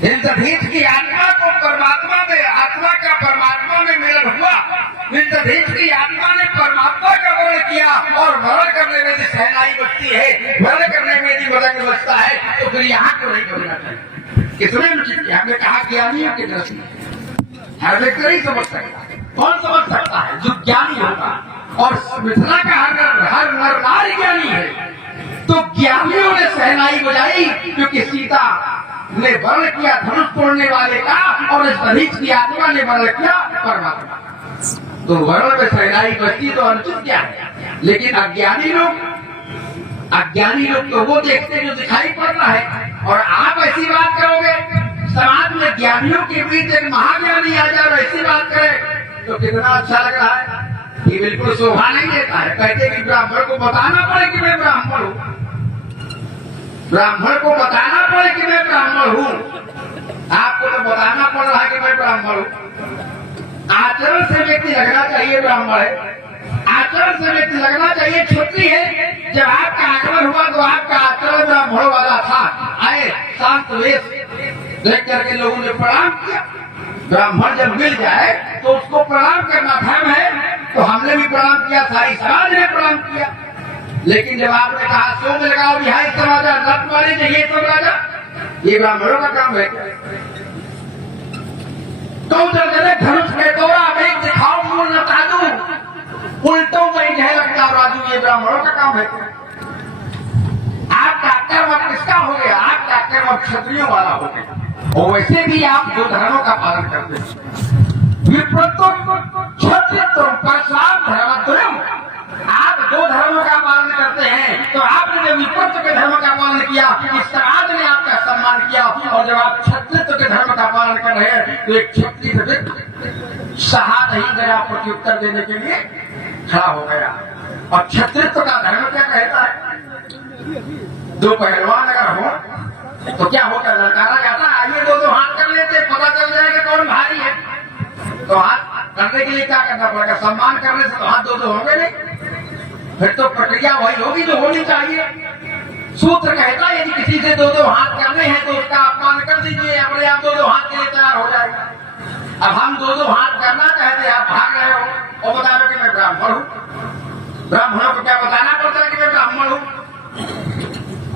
इंद्रधीत की आत्मा को परमात्मा में, आत्मा का परमात्मा में मिलन हुआ। इंद्रधीत की आत्मा ने परमात्मा का वर्ण किया और वर्ण करने में भी सहनाई बजती है, वर्ण करने में भी मदंग बजता है, तो फिर यहाँ को नहीं बजना चाहिए। किसने उचित किया? हमने कहा ज्ञानियों की दृष्टि हर व्यक्ति नहीं समझ सकता। कौन समझ सकता है? जो ज्ञानी होगा। और मिथिला का हर नर नारी ज्ञानी है। तो ज्ञानियों ने सहनाई बजाई क्योंकि सीता ने वर्ण किया धनुष तोड़ने वाले का, और इस दलीच की आत्मा ने वर्ण किया परमात्मा। तो वर्ण में सहनाई बजती तो अनुचित क्या है? लेकिन अज्ञानी लोग तो वो देखते जो दिखाई पड़ता है। और आप ऐसी बात करोगे, समाज में ज्ञानियों के बीच एक महाज्ञानी आ जाए और ऐसी बात करे तो कितना अच्छा लग रहा है। ये बिल्कुल शोभा नहीं देता है। कहते कि ब्राह्मण को बताना पड़े कि मैं ब्राह्मण हूँ, ब्राह्मण को बताना पड़े कि मैं ब्राह्मण हूँ। आपको तो बताना पड़ रहा है कि मैं ब्राह्मण हूँ। आचरण से व्यक्ति लगना चाहिए ब्राह्मण है, आचरण से व्यक्ति लगना चाहिए क्षत्रिय है। जब आपका आगमन हुआ तो आपका आचरण ब्राह्मण वाला था। आए शांत वेश देख करके लोगों ने प्रणाम किया। ब्राह्मण जब मिल जाए तो उसको प्रणाम करना धर्म है, तो हमने भी प्रणाम किया, सारी समाज ने प्रणाम किया। लेकिन जब आपने कहा सो में लगाओ बिहार समाजा लत मारे चाहिए तो राजा, ये ब्राह्मणों का काम है। तो जब धनुष में तोड़ा वेग दिखाओ मूल न ताजू, उल्टों में नहीं लगता राजू, ये ब्राह्मणों का काम है। आपका कर्म किसका हो गया? आपका कर्म क्षत्रियों वाला हो गया। और वैसे भी आप दो धर्मों का पालन करते हैं। विप्रतो क्षत्रियत्व परशुराम धर्मद्वयम्। आप दो धर्मों का पालन करते हैं, तो आपने जब विप्रत्व के धर्म का पालन किया, इस समाज ने आपका सम्मान किया। और जब आप क्षत्रित्व के धर्म का पालन कर रहे हैं तो एक क्षत्रिय सहा नहीं गया प्रत्युत्तर देने के लिए खड़ा हो गया। और क्षत्रित्व का धर्म क्या कहता है? दो पहलवान अगर हो तो क्या होता है? ललकारा जाता है, आइए दो हाथ कर लेते, पता चल जाएगा कौन भारी है। तो हाथ करने के लिए क्या करना पड़ेगा? सम्मान करने से तो हाथ दो होंगे नहीं, फिर तो प्रक्रिया वही होगी जो होनी चाहिए। सूत्र कहता है यदि किसी से दो हाथ करने हैं तो उसका अपमान कर दीजिए, अपने आप दो हाथ के लिए तैयार हो जाएगा। अब हम दो हाथ करना चाहते हैं, आप भाग रहे हो और बता रहे हो कि मैं ब्राह्मण हूँ। ब्राह्मणों को क्या बताना पड़ता है कि मैं ब्राह्मण हूँ?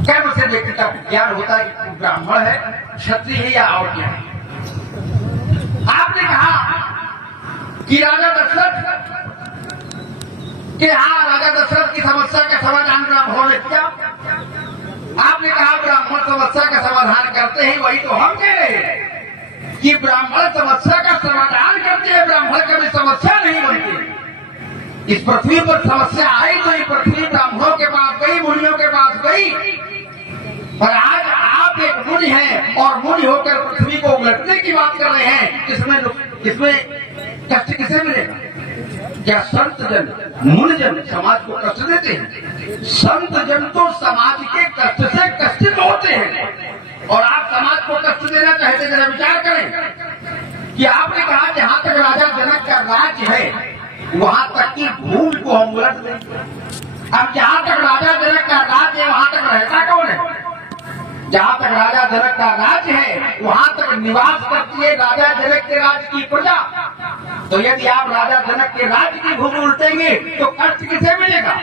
कर्म से व्यक्ति का ज्ञान होता है कि ब्राह्मण है, क्षत्रिय है या और क्या है। आपने कहा कि राजा दशरथ कि हाँ, राजा दशरथ की समस्या का समाधान ब्राह्मणों ने किया। आपने कहा ब्राह्मण समस्या का समाधान करते हैं, वही तो हम कह रहे हैं कि ब्राह्मण समस्या का समाधान करते हैं, ब्राह्मण कभी समस्या नहीं बनती। इस पृथ्वी पर समस्या आई तो ये पृथ्वी ब्राह्मणों के पास गई, मुनियों के पास गई। पर आज आप एक मुनि हैं और मुनि होकर पृथ्वी को उलटने की बात कर रहे हैं। इसमें कष्ट किसे मिलेगा? क्या संत जन, मुनि जन समाज को कष्ट देते हैं? संत जन तो समाज के कष्ट से कष्टित होते हैं और आप समाज को कष्ट देना चाहते हैं। जरा विचार करें कि आपने कहा जहां तक राजा जनक का राज्य है वहां तक की भूमि को हम उलट दें। अब जहां तक राजा जनक का राज्य है वहां तक रहता कौन है? जहां तक राजा जनक का राज्य है वहां तक निवास करती है राजा जनक के राज्य की प्रजा। तो यदि आप राजा जनक के राज्य की भूमि उल्टेंगे तो कष्ट किसे मिलेगा?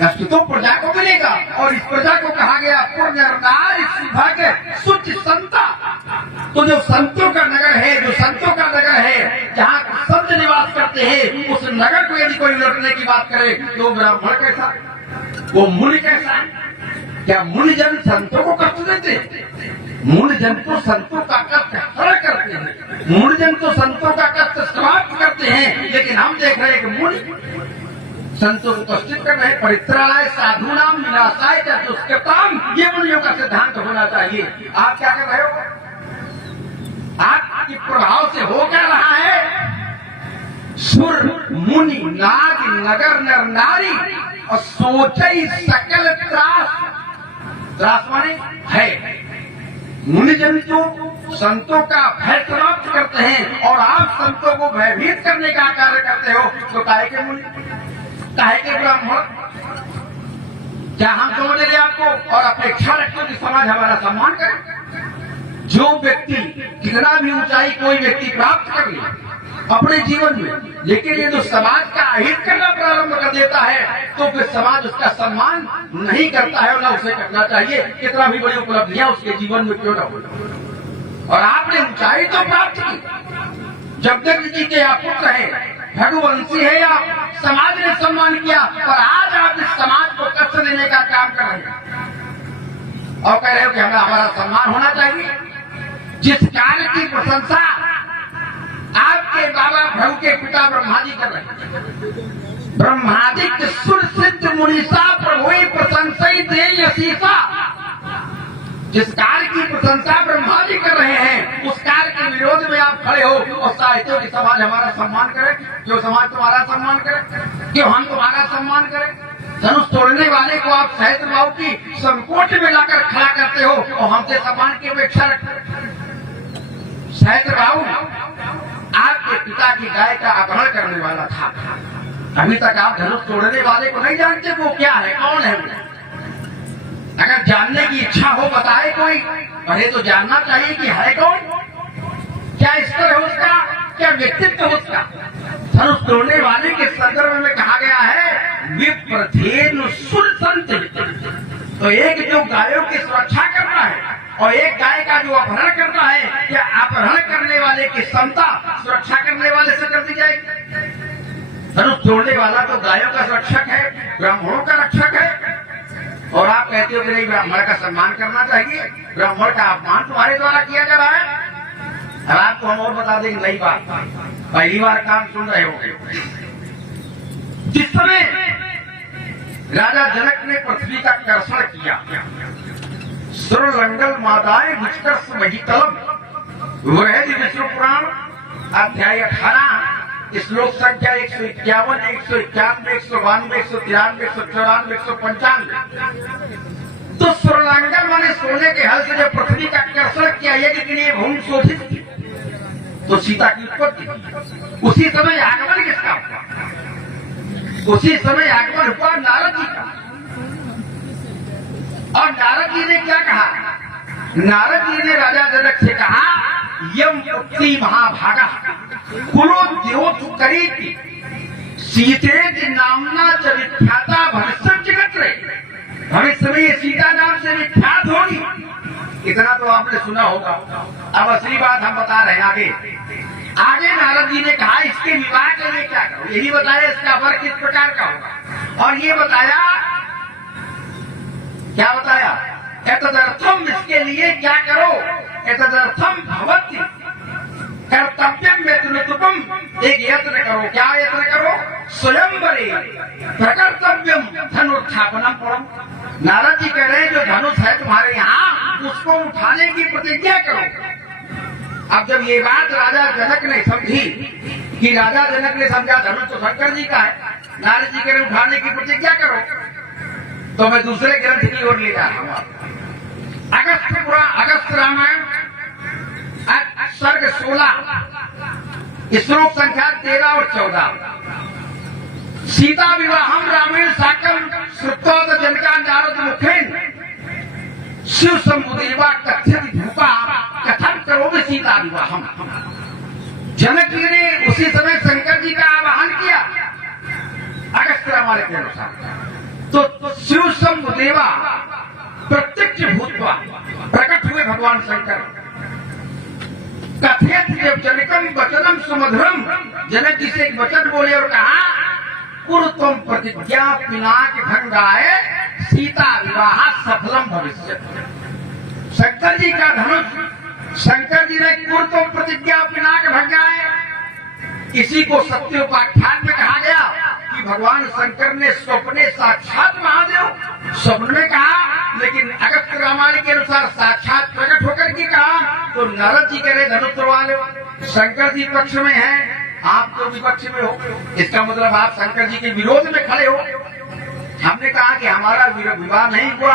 कष्ट तो प्रजा को मिलेगा। और इस प्रजा को कहा गया शुद्ध संता। तो जो संतों का नगर है, जो संतों का नगर है, जहाँ संत निवास करते हैं, उस नगर को यदि कोई लौटने की बात करे तो ब्राह्मण कैसा, वो मुनि कैसा? क्या मुनि जन संतों को कष्ट देते हैं? मुनि जन तो संतों का कष्ट हरण करते हैं, मुनि जन तो संतों का कष्ट समाप्त करते हैं। लेकिन हम देख रहे हैं कि मुनि संतों को कष्टित कर रहे। परित्राणाय साधूनाम विनाशाय च दुष्कृताम, ये मुनियों का सिद्धांत होना चाहिए। आप क्या कर रहे हो? आपके प्रभाव से हो क्या रहा है? सुर मुनि नाग नगर नर नारी और सोचई सकल त्रास, त्रास माने है। मुनिजन तो संतों का भय समाप्त करते हैं और आप संतों को भयभीत करने का कार्य करते हो, तो काहे के मुनि, काहे के ब्राह्मण? क्या हम समझ रहे आपको और अपेक्षा रखते हो कि समाज हमारा सम्मान करे? जो व्यक्ति कितना भी ऊंचाई कोई व्यक्ति प्राप्त कर ले अपने जीवन में, लेकिन ये जो समाज का अहित करना प्रारंभ कर देता है तो फिर समाज उसका सम्मान नहीं करता है और न उसे करना चाहिए, कितना भी बड़ी उपलब्धियां उसके जीवन में क्यों न हो। और आपने ऊंचाई तो प्राप्त की, जगदत्त जी के आप पुत्र है, भगवंशी है आप, समाज ने सम्मान किया, और आज आप इस समाज को कष्ट देने का काम कर रहे हैं और कह रहे हो कि हमारा सम्मान होना चाहिए। जिस कार्य की प्रशंसा आपके बाबा भ्रव के पिता ब्रह्मा जी कर रहे हैं, ब्रह्मादिक सुर सिद्ध मुनीसा प्रभु प्रशंसा दे यशीसा, जिस कार्य की प्रशंसा ब्रह्मा जी कर रहे हैं उस कार्य के विरोध में आप खड़े हो और चाहते हो कि समाज हमारा सम्मान करे। क्यों समाज तुम्हारा सम्मान करे? क्यों हम तुम्हारा सम्मान करें? धनुष तोड़ने वाले को आप सहस्त्र भाव की संकोच में लाकर खड़ा करते हो और हमसे सम्मान की अपेक्षा रखते। सहस्त्र भाव आपके पिता की गाय का अपहरण करने वाला था, अभी तक आप धनुष तोड़ने वाले को नहीं जानते वो क्या है, कौन है वो? अगर जानने की इच्छा हो बताए कोई, पहले तो जानना चाहिए कि है कौन, क्या स्तर है उसका, क्या व्यक्तित्व है उसका। धनुष तोड़ने वाले के संदर्भ में कहा गया है विप्रथेनु सुरसंत, तो एक जो गायों की सुरक्षा करता है और एक गाय का जो अपहरण करता है, क्या अपहरण करने वाले की क्षमता सुरक्षा करने वाले से कर दी जाएगी? धनुष तोड़ने वाला तो गायों का रक्षक है, ब्राह्मणों का रक्षक है, और आप कहते हो कि नहीं ब्राह्मण का सम्मान करना चाहिए, ब्राह्मण का अपमान तुम्हारे द्वारा किया जा रहा है। अब आपको हम और बता देंगे नई बात, पहली बार काम सुन रहे होंगे। जिस समय राजा जनक ने पृथ्वी का कर्षण किया, सुरलंगल मादाएं निष्कर्ष महितलम, वृहद विष्णु पुराण अध्याय 18 श्लोक संख्या 151, 191, 192, 193, 194, 195। तो सुरलांगल माने सोने के हल से जब पृथ्वी का कर्षण किया, यदि ये भूमि शोधित की तो सीता की उत्पत्ति की। उसी समय आगमन किसका हुआ? उसी समय आगमन हुआ नारद जी का। और नारद जी ने क्या कहा? नारद जी ने राजा जनक से कहा यम पुत्री महाभागा कुलो द्योत करी सीते नामना च विख्याता भविष्य जगत रे, भविष्य में ये सीता नाम से विख्यात होगी। इतना तो आपने सुना होगा। अब असली बात हम बता रहे हैं आगे। आगे नारद जी ने कहा इसके विवाह के लिए क्या करो, यही बताया इसका वर किस प्रकार का होगा, और ये बताया, क्या बताया? एतदर्थम, इसके लिए क्या करो, एतदर्थम भवति कर्तव्यम यत्नतुकम, एक यत्न करो। क्या यत्न करो? स्वयंवरे प्रकर्तव्यम धनुर्धापनम परम। नारद जी कह रहे हैं जो धनुष है तुम्हारे यहाँ उसको उठाने की प्रतिज्ञा करो। अब जब ये बात राजा जनक ने समझी कि राजा जनक ने समझा धनुष तो शंकर जी का है, नारद जी कह रहे उठाने की प्रतिज्ञा करो, तो मैं दूसरे ग्रंथ की ओर ले जा रहा हूँ। अगस्त रामायण सर्ग 16 श्लोक संख्या 13 और 14। सीता विवाहम रामेण साकम श्रुत्वा जनका नारद मुखेन शिव शंभुदेवा कथित भूपा कथन करोगे सीता विवाहम। जनक जी ने उसी समय शंकर जी का आवाहन किया अगस्त रामायण के अनुसार। तो शिव शंभुदेवा प्रत्यक्ष भूतवा प्रकट हुए भगवान शंकर। कथित जब जनकम वचनम सुमधुरम, जनक जी से एक वचन बोले और कहा कुरु तुम प्रतिज्ञा पिनाक भंगाए सीता विवाह सफलम भविष्य। शंकर जी का धनुष, शंकर जी ने कुरु तुम प्रतिज्ञा पिनाक भंगाए, इसी को सत्योपाख्यान में कहा गया कि भगवान शंकर ने स्वप्ने साक्षात महादेव स्वप्न में कहा, लेकिन अगस्त रामायण के अनुसार साक्षात प्रकट होकर के कहा। तो नारद जी कह रहे धनुष तोड़वा लो, शंकर जी पक्ष में है, आप तो विपक्ष में हो, इसका मतलब आप शंकर जी के विरोध में खड़े हो। हमने उसने कहा कि हमारा विवाह नहीं हुआ।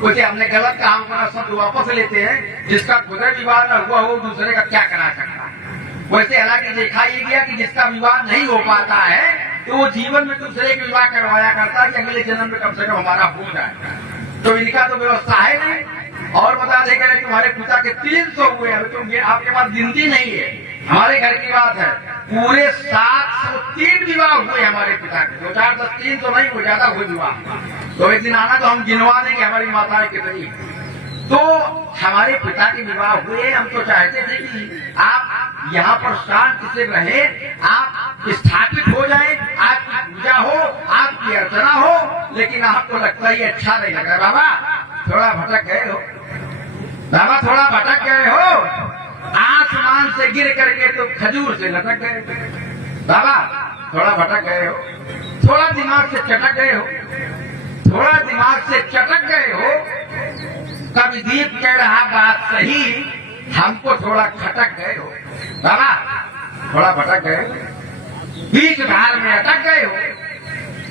बोलते हमने गलत कहा, हमारा शब्द वापस लेते हैं, जिसका खुद विवाह न हुआ हो दूसरे का क्या करा सकता है। वैसे हालांकि देखा ये गया कि जिसका विवाह नहीं हो पाता है तो वो जीवन में दूसरे के विवाह करवाया करता है कि अगले जन्म में कम से कम हमारा हो जाए। तो इनका तो व्यवस्था है नहीं। और बता देगा तुम्हारे पिता के 300 हुए, अभी तो ये आपके पास गिनती नहीं है। हमारे घर की बात है, पूरे 703 विवाह हुए हमारे पिता के। 2 4 10 300 नहीं हो, ज्यादा हुए विवाह। तो एक दिन आना तो हम गिनवा देंगे हमारी माताएं कितनी है। तो हमारे पिता के विवाह हुए। हम तो चाहते थे कि आप यहाँ पर शांति से रहे, आप स्थापित हो जाए, आपकी पूजा हो, आपकी अर्चना हो, लेकिन आपको लगता ही अच्छा नहीं लग रहा। बाबा थोड़ा भटक गए हो, बाबा थोड़ा भटक गए हो, आसमान से गिर करके तो खजूर से लटक गए। बाबा थोड़ा भटक गए हो, थोड़ा दिमाग से चटक गए हो, थोड़ा दिमाग से चटक गए हो। कभी दीप कह रहा बात सही, हमको थोड़ा खटक गए हो। बाबा थोड़ा भटक गए, बीच धार में अटक गए हो,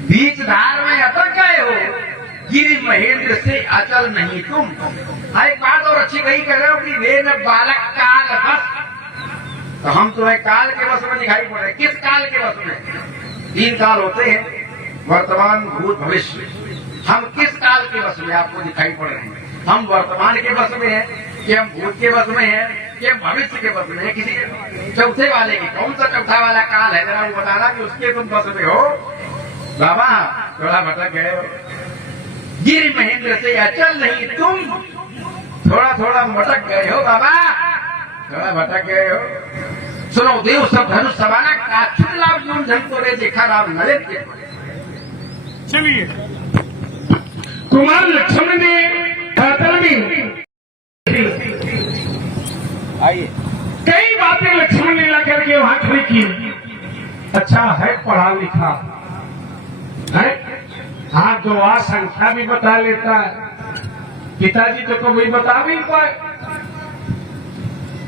बीच धार में अटक गए हो। गिरि महेंद्र से अचल नहीं तुम। एक बात और अच्छी कही कह रहे हो कि वे न बालक काल बस। तो हम तुम्हें काल के बस में दिखाई पड़ रहे। किस काल के बस में? 3 काल होते हैं, वर्तमान भूत भविष्य। हम किस काल के बस में आपको दिखाई पड़ रहे हैं? हम वर्तमान के बस में हैं कि हम भूत के बस में हैं कि हम भविष्य के बस में हैं? किसी चौथे वाले की, कौन सा चौथा वाला काल है जरा वो बताना कि उसके तुम बस में हो। बाबा थोड़ा भटक गए हो, गिरि महेंद्र से अचल नहीं तुम, थोड़ा थोड़ा भटक गए हो। बाबा थोड़ा भटक गए हो। सुनो देव सब धनुष सवाना काछुत लाभ गुण धन को रे देखा राम नरेश के। चलिए कुमार लक्ष्मण ने आइए कई बातें लक्ष्मण ने ला करके वहां खड़ी की। अच्छा है पढ़ा लिखा है, हाँ 2 संख्या भी बता लेता है। पिताजी तो कभी बता नहीं पाए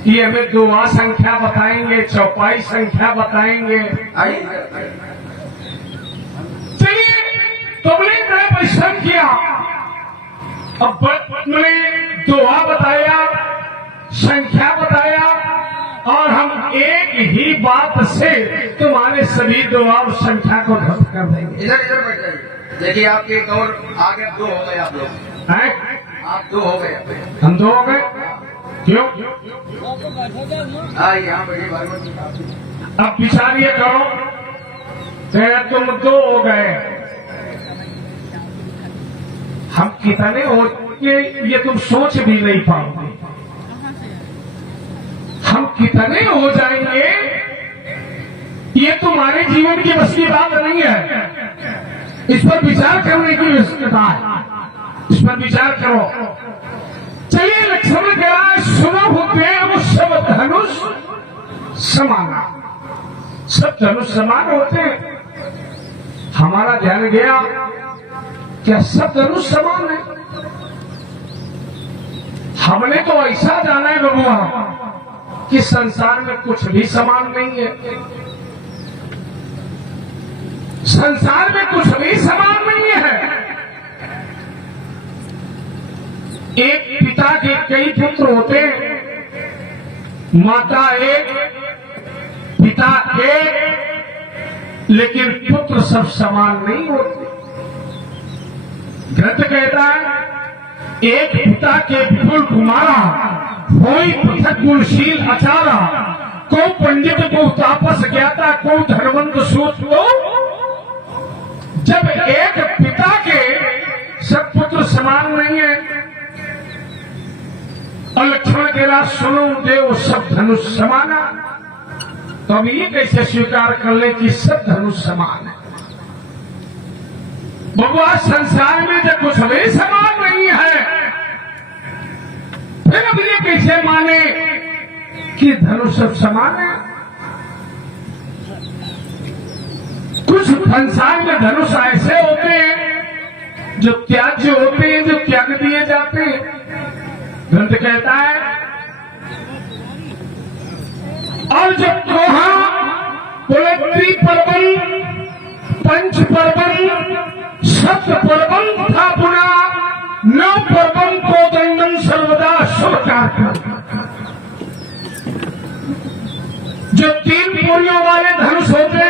कि हमें 2 संख्या बताएंगे, चौपाई संख्या बताएंगे। आइए चलिए तुमने बड़ा परिश्रम किया, अब तुमने 2 बताया, संख्या बताया, और हम एक ही बात से तुम्हारे सभी 2 और संख्या को ध्वस्त कर देंगे। इधर इधर बैठ जाइए। देखिए आपके एक और आगे 2 हो गए आप लोग, हैं? आप 2 हो गए। हम 2 हो गए क्यों? हाँ यहाँ बैठिए भगवती साहब। अब विचार ये करो, तुम 2 हो गए, हम कितने हो ये तुम सोच भी नहीं पाओगे। हम कितने हो जाएंगे ये तुम्हारे जीवन की बस की बात नहीं है। इस पर विचार करने की आवश्यकता है, इस पर विचार करो। चलिए लक्ष्मण कहा सुनो होते वो सब धनुष समाना, सब धनुष समान होते हैं। हमारा ध्यान गया क्या सब धनुष समान है? हमने तो ऐसा जाना है बबुआ कि संसार में कुछ भी समान नहीं है। संसार में कुछ भी समान नहीं है। एक पिता के कई पुत्र होते हैं, माता एक, पिता एक, लेकिन पुत्र सब समान नहीं होते। ग्रंथ कहता है एक पिता के कुल कुमारा कोई पृथक गुणशील आचारा, को पंडित को तापस ज्ञाता को धनवंत सूत को। जब एक पिता के सब पुत्र समान नहीं है, और लक्ष्मण के लाभ सुनो देव सब धनुष समाना, तो हम ये कैसे स्वीकार कर ले कि सब धनुष समान है? भगवान संसार में जब कुछ भी समान नहीं है, फिर अब ये कैसे माने कि धनुष सब समान है? कुछ संसार में धनुष ऐसे होते हैं जो त्याज्य होते हैं, जो त्याग दिए जाते हैं। ग्रंथ कहता है और जब कोहा बोले त्रिपर्वण, पंच पर्वण, सप्त पर्वण, धनुष होते,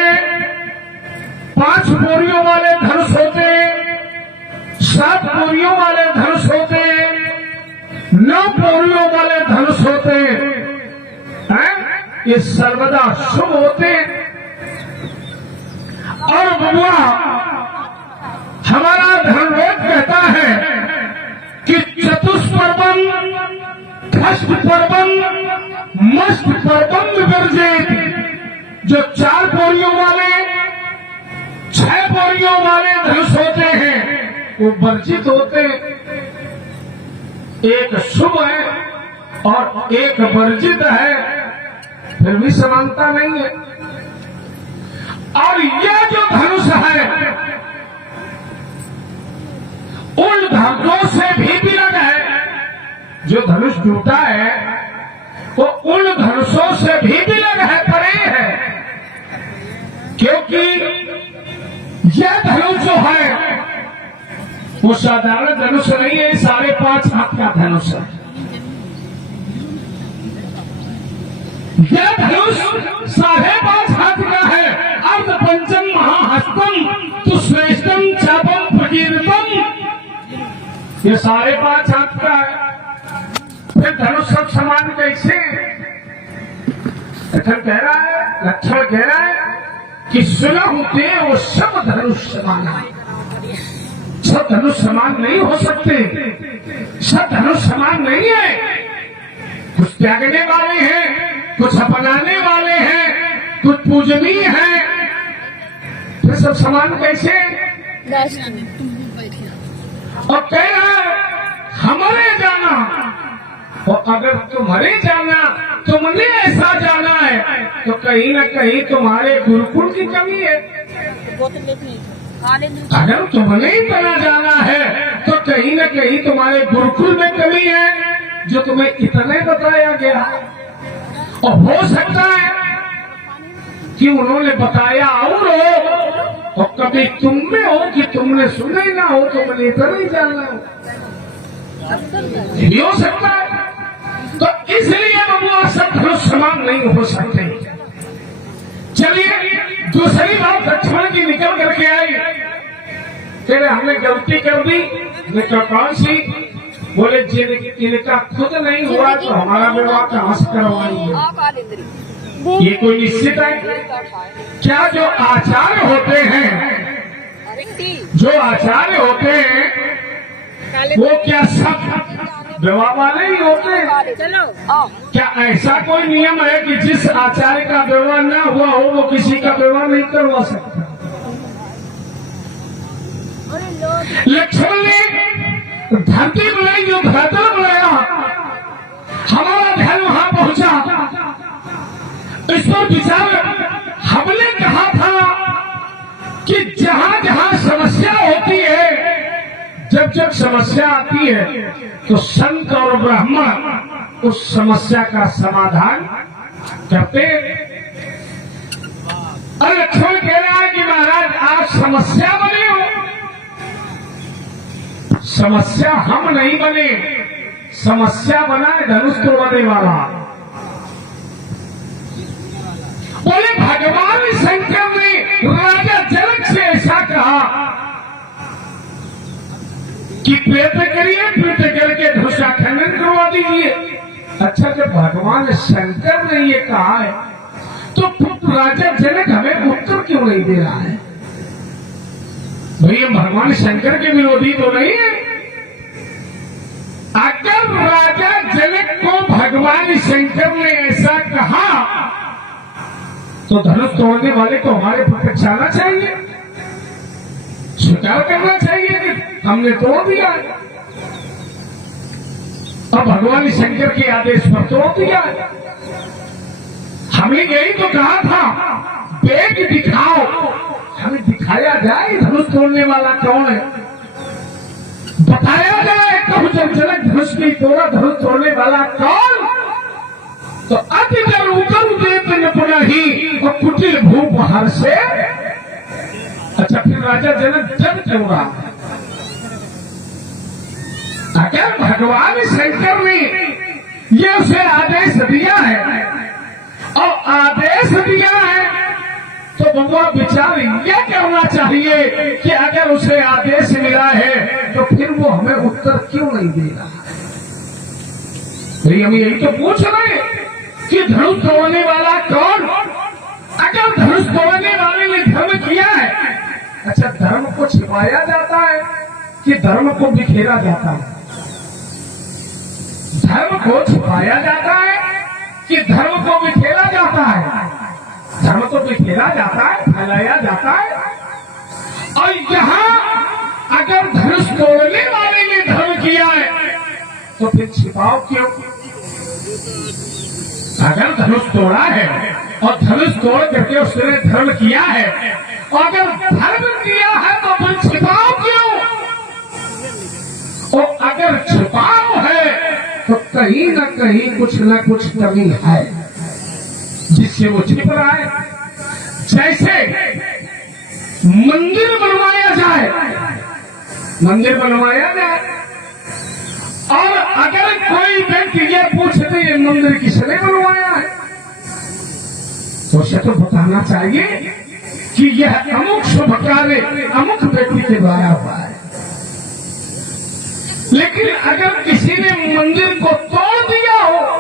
5 बोरियों वाले धनुष होते, 7 बोरियों वाले धनुष होते, 9 बोरियों वाले धनुष होते हैं, ये सर्वदा शुभ होते। और बबुआ हमारा धर्मवेद कहता है कि चतुष्पर्वम षष्ठ पर्वम मष्ट पर्वम विवर्जित, जो 4 बोरियों वाले 6 बोरियों वाले धनुष होते हैं वो वर्जित होते। एक शुभ है और एक वर्जित है, फिर भी समानता नहीं है। और यह जो धनुष है उन धनुषों से भी विलग है। जो धनुष टूटा है वो उन धनुषों से भी विलग है, परे है, क्योंकि यह धनुष जो है वो साधारण धनुष नहीं है, 5.5 हाथ का धनुष है। यह धनुष 5.5 हाथ का है। अर्ध पंचम महाहस्तम तो श्रेष्ठम चापम प्रकीर्तम, ये 5.5 हाथ का है। फिर धनुष सब समान कैसे? लक्षण कह रहा है, लक्षण कह रहा है कि सुना होते वो सब धनुष समान है। सब धनुष समान नहीं हो सकते, सब धनुष समान नहीं है। कुछ त्यागने वाले हैं, कुछ अपनाने वाले हैं, कुछ पूजनीय हैं, फिर सब समान कैसे? और कह रहा है हमारे जाना, और अगर तुम्हारे जाना, तुमने ऐसा जाना है तो कहीं न कहीं तुम्हारे गुरुकुल की कमी है। अगर तुमने इतना जाना है तो कहीं न कहीं तुम्हारे गुरुकुल में कमी है, जो तुम्हें इतने बताया गया। और हो सकता है कि उन्होंने बताया और हो, और कभी तुम में हो कि तुमने सुने ना हो, तुमने इतना ही जाना हो, ये भी हो सकता है। तो इसलिए बबुआ सब धनुष समान नहीं हो सकते। चलिए दूसरी बात लक्ष्मण की निकल करके आई, तेरे हमने गलती कर दी। लेकिन कौन सी? बोले जिनका खुद नहीं हुआ तो हमारा विवाह कहां से करवाएंगे? ये कोई निश्चित है क्या? जो आचार्य होते हैं, जो आचार्य होते हैं वो क्या सब विवाह वाले ही होते हैं? क्या ऐसा कोई नियम है कि जिस आचार्य का विवाह ना हुआ हो वो किसी का विवाह नहीं करवा सकता? लक्ष्मण ने धरती बनाई, जो धरातल बनाया, हमारा ध्यान वहां पहुंचा। इस पर विचार हमने कहा था कि जहां जहां समस्या होती है, जब जब समस्या आती है तो संत और ब्राह्मण उस समस्या का समाधान करते। और लक्ष्मण कह रहा है कि महाराज आप समस्या बने हो। समस्या हम नहीं बने, समस्या बना है धनुष तोड़ने वाला। बोले भगवान शंकर ने राजा जनक से ऐसा कहा कि प्रयत्न करिए, प्रयत्न करके धनुष का खंडन करवा दीजिए। अच्छा, जब भगवान शंकर ने ये कहा है तो राजा जनक हमें उत्तर क्यों नहीं दे रहा है? भैया भगवान शंकर के विरोधी तो नहीं है। अगर राजा जनक को भगवान शंकर ने ऐसा कहा तो धनुष तोड़ने वाले को हमारे प्रत्यक्ष आना चाहिए, स्वीकार करना चाहिए कि हमने तोड़ दिया है, और भगवान शंकर के आदेश पर तोड़ दिया है। हमें यही तो कहा था, वेग दिखाओ, हमें दिखाया जाए धनुष तोड़ने वाला कौन है, बताया जाए कब जब जनक धनुष की तोड़ा, धनुष तोड़ने वाला कौन। तो अति जल उतर देते न पुनः ही और कुटिल भूप हर से। अच्छा, फिर राजा जनक जब क्यों रहा? अगर भगवान शंकर ने ये उसे आदेश दिया है और आदेश दिया है तो बउआ विचार ये करना चाहिए कि अगर उसे आदेश मिला है तो फिर वो हमें उत्तर क्यों नहीं दे रहा है। भाई हम यही तो पूछ रहे हैं कि धनुष तोड़ने वाला कौन। अगर धनुष तोड़ने वाले ने धर्म किया है, अच्छा धर्म को छिपाया जाता है कि धर्म को बिखेरा जाता है। धर्म को छिपाया जाता है कि धर्म को बिखेरा जाता है। धर्म तो बिखेरा जाता है, फैलाया जाता है। और यहाँ अगर धनुष तोड़ने वाले ने धर्म किया है तो फिर छिपाओ क्यों। अगर धनुष तोड़ा है और धनुष तोड़ करके उसने धर्म किया है, और अगर धर्म किया है तो फिर छिपाओ क्यों। और अगर छिपाओ है तो कहीं न कहीं कुछ न कुछ कमी है जिससे वो छिप रहा है। जैसे मंदिर बनवाया जाए, मंदिर बनवाया जाए और अगर कोई व्यक्ति ये पूछते ये मंदिर किसने बनवाया है तो उसे तो बताना चाहिए कि यह अमुक शुभ कार्य अमुक व्यक्ति के द्वारा हुआ है। लेकिन अगर किसी ने मंदिर को तोड़ दिया हो